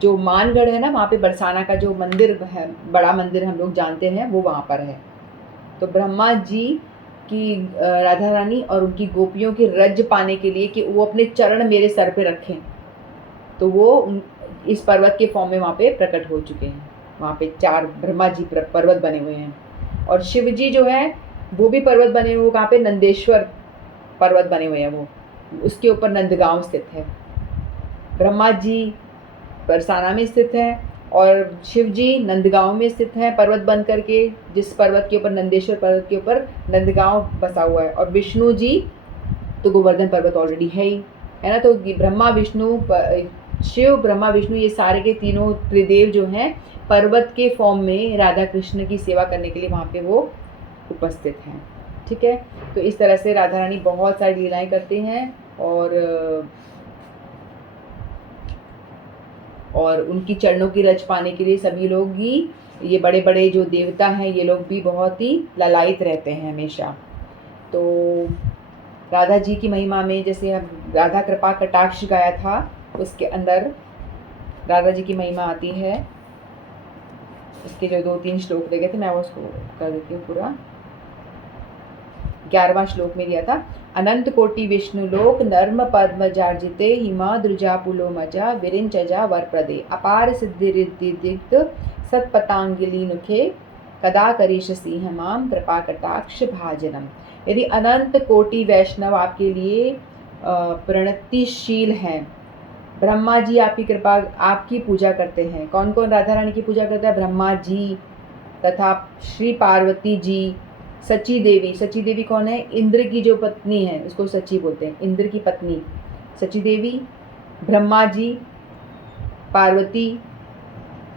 जो मानगढ़ है ना, वहाँ पे बरसाना का जो मंदिर है, बड़ा मंदिर हम लोग जानते हैं, वो वहाँ पर है। तो ब्रह्मा जी की राधा रानी और उनकी गोपियों की रज पाने के लिए कि वो अपने चरण मेरे सर पे रखें, तो वो इस पर्वत के फॉर्म में वहाँ पे प्रकट हो चुके हैं। वहाँ पे 4 ब्रह्मा जी पर्वत बने हुए हैं। और शिव जी जो है वो भी पर्वत बने हुए, कहाँ पे, नंदेश्वर पर्वत बने हुए हैं, वो उसके ऊपर नंदगांव स्थित है। ब्रह्मा जी बरसाना में स्थित है और शिव जी नंदगांव में स्थित है, पर्वत बन करके, जिस पर्वत के ऊपर, नंदेश्वर पर्वत के ऊपर नंदगांव बसा हुआ है। और विष्णु जी तो गोवर्धन पर्वत ऑलरेडी है ही, है ना। तो ब्रह्मा विष्णु शिव, ब्रह्मा विष्णु, ये सारे के तीनों त्रिदेव जो हैं, पर्वत के फॉर्म में राधा कृष्ण की सेवा करने के लिए वहाँ पे वो उपस्थित हैं। ठीक है, तो इस तरह से राधा रानी बहुत सारी लीलाएं करते हैं और उनकी चरणों की रज पाने के लिए सभी लोग ही, ये बड़े बड़े जो देवता हैं ये लोग भी बहुत ही ललायित रहते हैं हमेशा। तो राधा जी की महिमा में जैसे हम राधा कृपा कटाक्ष गाया था, उसके अंदर राधा जी की महिमा आती है। इसके जो 2-3 श्लोक दे गए थे मैं वो उसको कर देती हूँ पूरा। 11वां श्लोक में दिया था, अनंत कोटि विष्णु लोक नर्म पद्म जार्जिते हिमाद्रुजा पुलो मजा विरिंचजा वरप्रदे अपार सिद्धि रिद्धि दिग्ध सत्पतांगिली नुखे कदा करिष्यसि हमाम कृपा कटाक्ष भाजनम। यदि अनंत कोटि वैष्णव आपके लिए प्रणतिशील हैं, ब्रह्मा जी आपकी कृपा आपकी पूजा करते हैं। कौन कौन राधा रानी की पूजा करता है? ब्रह्मा जी तथा श्री पार्वती जी, सची देवी। सची देवी कौन है? इंद्र की जो पत्नी है उसको सची बोलते हैं, इंद्र की पत्नी सची देवी। ब्रह्मा जी, पार्वती,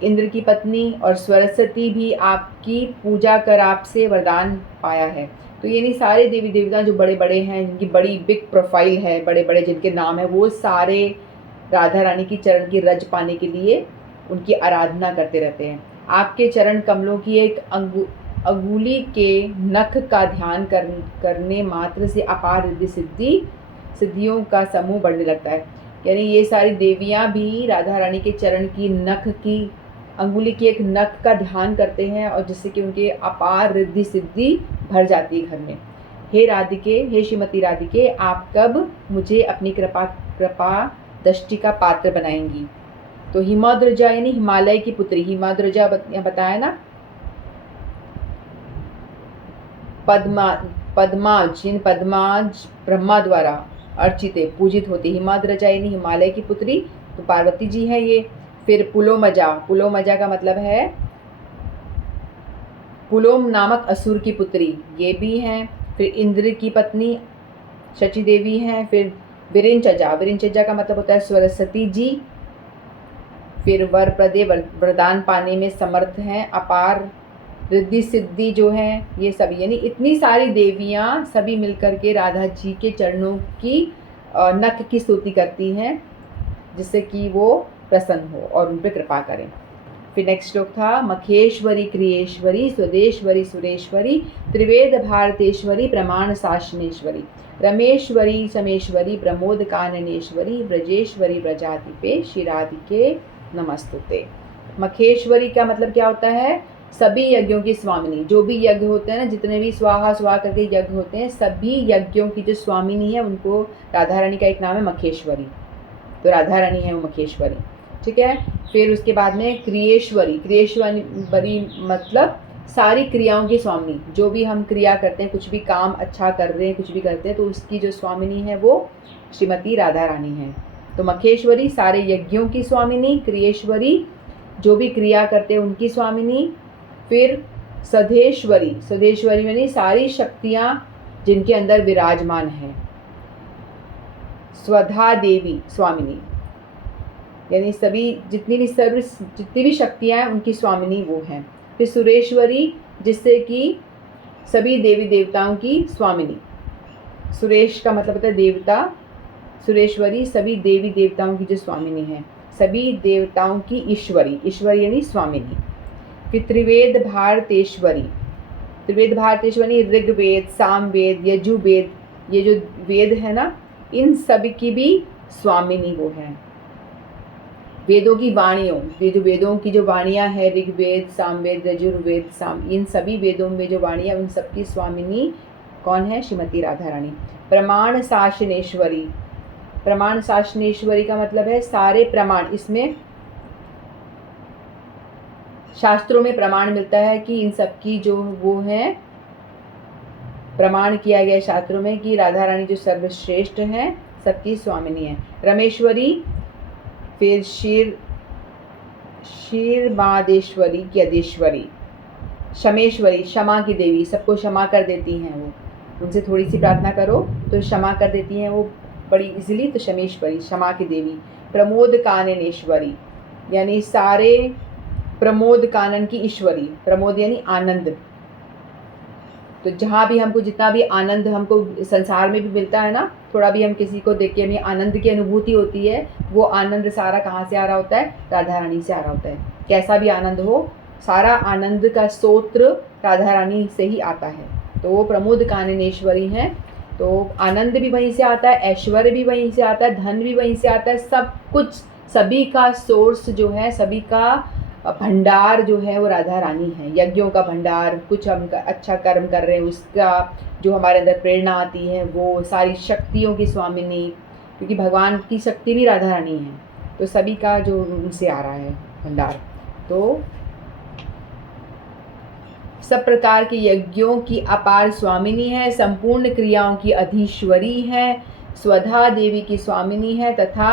इंद्र की पत्नी और सरस्वती भी आपकी पूजा कर आपसे वरदान पाया है। तो ये नहीं सारे देवी देवता जो बड़े बड़े हैं, जिनकी बड़ी बिग प्रोफाइल है, बड़े बड़े जिनके नाम है, वो सारे राधा रानी की चरण की रज पाने के लिए उनकी आराधना करते रहते हैं। आपके चरण कमलों की एक अंगुली के नख का ध्यान करने मात्र से अपार रिद्धि सिद्धियों का समूह बढ़ने लगता है। यानी ये सारी देवियां भी राधा रानी के चरण की नख की अंगुली की एक नख का ध्यान करते हैं और जिससे कि उनके अपार रिद्धि सिद्धि भर जाती है घर में। हे राधिके, हे श्रीमती राधिके, आप कब मुझे अपनी कृपा दृष्टि का पात्र बनाएंगी? तो हिमाद्रजा यानी हिमालय की पुत्री, हिमाद्रजा बताया ना, पद्माज ब्रह्मा द्वारा अर्चिते पूजित होती। हिमाद्रजा यानी हिमालय की पुत्री, तो पार्वती जी है ये। फिर पुलोमजा, पुलोमजा का मतलब है पुलोम नामक असुर की पुत्री, ये भी हैं। फिर इंद्र की पत्नी शची देवी हैं। फिर विरिंचजा, विरिंचजा का मतलब होता है सरस्वती जी। फिर वरप्रदे, वरदान पाने में समर्थ हैं। अपार रिद्धि सिद्धि जो है ये सभी, यानी इतनी सारी देवियां सभी मिलकर के राधा जी के चरणों की नख की स्तुति करती हैं जिससे कि वो प्रसन्न हो और उन पर कृपा करें। फिर नेक्स्ट श्लोक था, मखेश्वरी क्रियेश्वरी स्वदेश्वरी सुरेश्वरी त्रिवेद भारतेश्वरी प्रमाण शासनेश्वरी रमेश्वरी समेश्वरी प्रमोद काननेश्वरी ब्रजेश्वरी ब्रजाधिपे शिराधिके नमस्तुते। मखेश्वरी का मतलब क्या होता है? सभी यज्ञों की स्वामिनी। जो भी यज्ञ होते हैं ना, जितने भी स्वाहा स्वाहा करके यज्ञ होते हैं, सभी यज्ञों की जो स्वामिनी है उनको राधा रानी का एक नाम है मखेश्वरी। तो राधा रानी है वो मखेश्वरी। ठीक है। फिर उसके बाद में क्रियेश्वरी, क्रियेश्वरी मतलब सारी क्रियाओं की स्वामिनी। जो भी हम क्रिया करते हैं, कुछ भी काम अच्छा कर रहे हैं, कुछ भी करते हैं, तो उसकी जो स्वामिनी है वो श्रीमती राधा रानी है। तो मखेश्वरी सारे यज्ञों की स्वामिनी, क्रियेश्वरी जो भी क्रिया करते हैं उनकी स्वामिनी। फिर सधेश्वरी, सधेश्वरी यानी सारी शक्तियाँ जिनके अंदर विराजमान हैं। स्वधा देवी स्वामिनी, यानी सभी जितनी भी शक्तियाँ हैं उनकी स्वामिनी वो हैं। फिर सुरेश्वरी, जिससे कि सभी देवी देवताओं की स्वामिनी। सुरेश का मतलब होता है देवता, सुरेश्वरी सभी देवी देवताओं की जो स्वामिनी है, सभी देवताओं की ईश्वरी, ईश्वरी यानी स्वामिनी। फिर त्रिवेद भारतेश्वरी, त्रिवेद भारतेश्वरी ऋग्वेद, सामवेद, यजुर्वेद, ये जो वेद है ना, इन सभी की भी स्वामिनी वो है। वेदों की वाणियों, ये जो वेदों की जो वाणियाँ हैं, ऋग्वेद, सामवेद, यजुर्वेद, इन सभी वेदों में जो वाणियाँ, उन सबकी स्वामिनी कौन है? श्रीमती राधा रानी। प्रमाण शासनेश्वरी, प्रमाण शासनेश्वरी का मतलब है सारे प्रमाण, इसमें शास्त्रों में प्रमाण मिलता है कि इन सब की जो वो है, प्रमाण किया गया शास्त्रों में कि राधा रानी जो सर्वश्रेष्ठ हैं, सबकी स्वामिनी है। रमेश्वरी, फिर क्षीरमादेश्वरी की अधीश्वरी। क्षमेश्वरी, क्षमा की देवी, सबको क्षमा कर देती हैं वो, उनसे थोड़ी सी प्रार्थना करो तो क्षमा कर देती हैं वो बड़ी इजीली, तो क्षमेश्वरी क्षमा की देवी। प्रमोद काननेश्वरी, यानी सारे प्रमोद कानन की ईश्वरी, प्रमोद यानी आनंद। तो जहाँ भी हमको जितना भी आनंद हमको संसार में भी मिलता है ना, थोड़ा भी हम किसी को देख के हमें आनंद की अनुभूति होती है, वो आनंद सारा कहाँ से आ रहा होता है? राधा रानी से आ रहा होता है। कैसा भी आनंद हो, सारा आनंद का स्रोत राधा रानी से ही आता है। तो वो प्रमोद काननेश्वरी हैं। तो आनंद भी वहीं से आता है, ऐश्वर्य भी वहीं से आता है, धन भी वहीं से आता है, सब कुछ, सभी का सोर्स जो है, सभी का भंडार जो है वो राधा रानी है। यज्ञों का भंडार, कुछ हम अच्छा कर्म कर रहे हैं उसका जो हमारे अंदर प्रेरणा आती है, वो सारी शक्तियों की स्वामिनी, क्योंकि भगवान की शक्ति भी राधा रानी है। तो सभी का जो उनसे आ रहा है भंडार। तो सब प्रकार के यज्ञों की अपार स्वामिनी है, संपूर्ण क्रियाओं की अधीश्वरी है, स्वधा देवी की स्वामिनी है तथा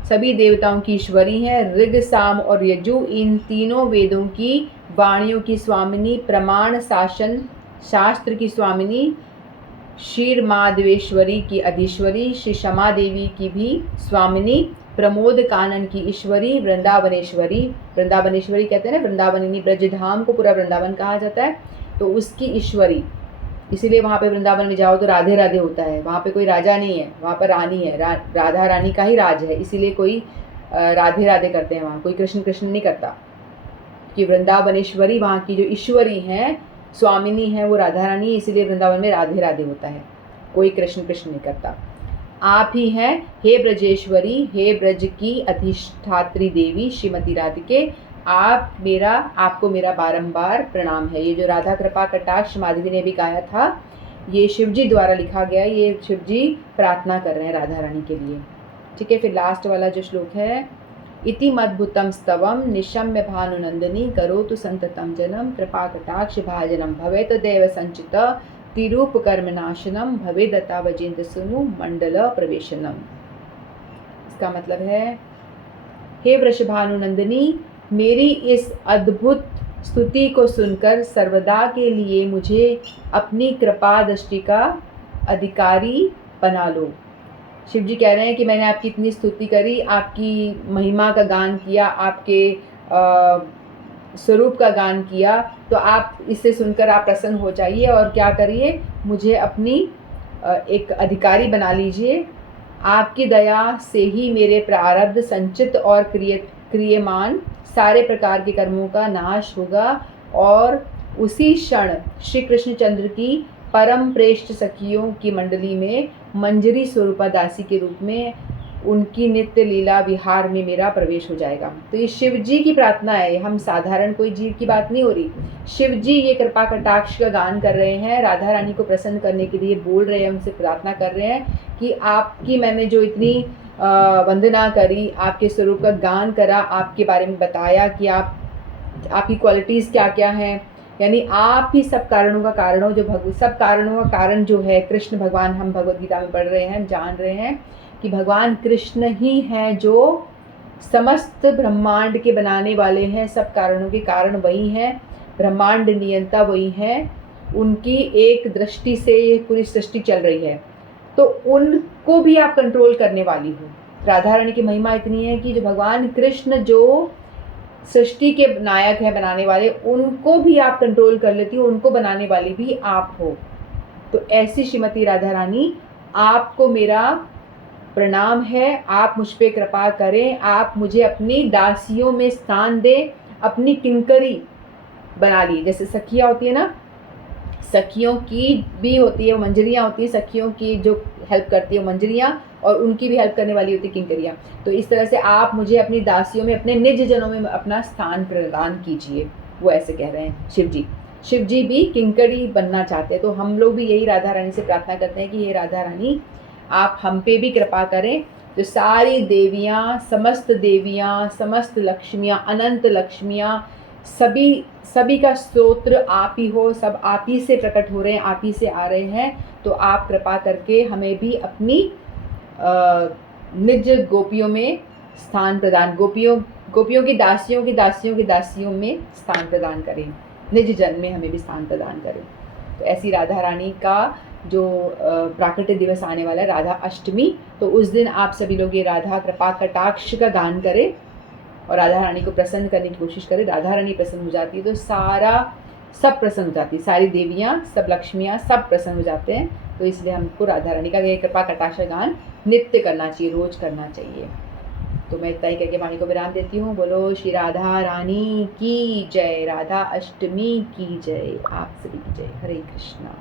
सभी देवताओं की ईश्वरी है। ऋग, साम और यजु इन तीनों वेदों की वाणियों की स्वामिनी, प्रमाण शासन शास्त्र की स्वामिनी, क्षीर माधवेश्वरी की अधीश्वरी, श्री क्षमा देवी की भी स्वामिनी, प्रमोद कानन की ईश्वरी, वृंदावनेश्वरी। वृंदावनेश्वरी कहते हैं ना, वृंदावनिनी, ब्रजधाम को पूरा वृंदावन कहा जाता है, तो उसकी ईश्वरी। इसीलिए वहाँ पे वृंदावन में जाओ तो राधे राधे होता है। वहाँ पे कोई राजा नहीं है, वहाँ पर रानी है, राधा रानी का ही राज है, इसीलिए कोई राधे राधे करते हैं वहाँ, कोई कृष्ण कृष्ण नहीं करता। कि वृंदावनेश्वरी वहाँ की जो ईश्वरी हैं, स्वामिनी है, वो राधा रानी, इसीलिए वृंदावन में राधे राधे होता है, कोई कृष्ण कृष्ण नहीं करता। आप ही हैं हे ब्रजेश्वरी, हे ब्रज की अधिष्ठात्री देवी श्रीमती राधिके, आपको मेरा बारंबार प्रणाम है। ये जो राधा कृपा कटाक्ष माधवी ने भी गाया था, ये शिवजी द्वारा लिखा गया, ये शिवजी प्रार्थना कर रहे हैं राधा रानी के लिए। ठीक है, फिर लास्ट वाला जो श्लोक है, इति मद्भुतम स्तवम निशम्य भानुनंदिनी करोतु संततम जनम कृपा कटाक्ष भाजनम भवेत देव संचित तिरूप कर्म नाशनम भवे दत्ता वजेंद्र सुनु मंडल प्रवेशनम। इसका मतलब है, हे वृषभानुनंदिनी, मेरी इस अद्भुत स्तुति को सुनकर सर्वदा के लिए मुझे अपनी कृपा दृष्टि का अधिकारी बना लो। शिव जी कह रहे हैं कि मैंने आपकी इतनी स्तुति करी, आपकी महिमा का गान किया, आपके स्वरूप का गान किया, तो आप इसे सुनकर आप प्रसन्न हो जाइए और क्या करिए, मुझे अपनी एक अधिकारी बना लीजिए। आपकी दया से ही मेरे प्रारब्ध संचित और क्रियमान सारे प्रकार के कर्मों का नाश होगा और उसी क्षण श्री कृष्णचंद्र की परम प्रेष्ठ सखियों की मंडली में मंजरी स्वरूपा दासी के रूप में उनकी नित्य लीला विहार में मेरा प्रवेश हो जाएगा। तो ये शिव जी की प्रार्थना है, हम साधारण कोई जीव की बात नहीं हो रही। शिव जी ये कृपा कटाक्ष का गान कर रहे हैं, राधा रानी को प्रसन्न करने के लिए बोल रहे हैं, उनसे प्रार्थना कर रहे हैं कि आपकी मैंने जो इतनी वंदना करी, आपके स्वरूप का गान करा, आपके बारे में बताया कि आपकी क्वालिटीज़ क्या क्या हैं, यानी आप ही सब कारणों का कारण हो, जो सब कारणों का कारण जो है कृष्ण भगवान, हम भगवद गीता में पढ़ रहे हैं, जान रहे हैं कि भगवान कृष्ण ही हैं जो समस्त ब्रह्मांड के बनाने वाले हैं, सब कारणों के कारण वही हैं, ब्रह्मांड नियंता वही हैं, उनकी एक दृष्टि से ये पूरी सृष्टि चल रही है, तो उनको भी आप कंट्रोल करने वाली हो। राधा रानी की महिमा इतनी है कि जो भगवान कृष्ण जो सृष्टि के नायक हैं, बनाने वाले, उनको भी आप कंट्रोल कर लेती हो, उनको बनाने वाली भी आप हो। तो ऐसी श्रीमती राधा रानी, आपको मेरा प्रणाम है, आप मुझ पे कृपा करें, आप मुझे अपनी दासियों में स्थान दें, अपनी किंकरी बना ली। जैसे सखियाँ होती है ना, सखियों की भी होती है, मंजरियाँ होती है, सखियों की जो हेल्प करती है मंजरियाँ, और उनकी भी हेल्प करने वाली होती है किंकरियाँ। तो इस तरह से आप मुझे अपनी दासियों में, अपने निज जनों में अपना स्थान प्रदान कीजिए, वो ऐसे कह रहे हैं शिव जी। शिव जी भी किंकरी बनना चाहते हैं, तो हम लोग भी यही राधा रानी से प्रार्थना करते हैं कि हे राधा रानी, आप हम पे भी कृपा करें। जो सारी देवियाँ, समस्त लक्ष्मियाँ, अनंत लक्ष्मियाँ, सभी का स्तोत्र आप ही हो, सब आप ही से प्रकट हो रहे हैं, आप ही से आ रहे हैं। तो आप कृपा करके हमें भी अपनी निज गोपियों में स्थान प्रदान, गोपियों की दासियों में स्थान प्रदान करें, निज जन में हमें भी स्थान प्रदान करें। तो ऐसी राधा रानी का जो प्राकट्य दिवस आने वाला है, राधा अष्टमी, तो उस दिन आप सभी लोग ये राधा कृपा कटाक्ष का गान करें और राधा रानी को प्रसन्न करने की कोशिश करें, राधा रानी प्रसन्न हो जाती है तो सब प्रसन्न हो जाती है, सारी देवियाँ, सब लक्ष्मियाँ, सब प्रसन्न हो जाते हैं। तो इसलिए हमको राधा रानी का ये कृपा कटाक्ष गान नित्य करना चाहिए, रोज़ करना चाहिए। तो मैं इतना ही करके वाणी को विराम देती हूँ। बोलो श्री राधा रानी की जय, राधा अष्टमी की जय, आप सभी की जय। हरे कृष्णा।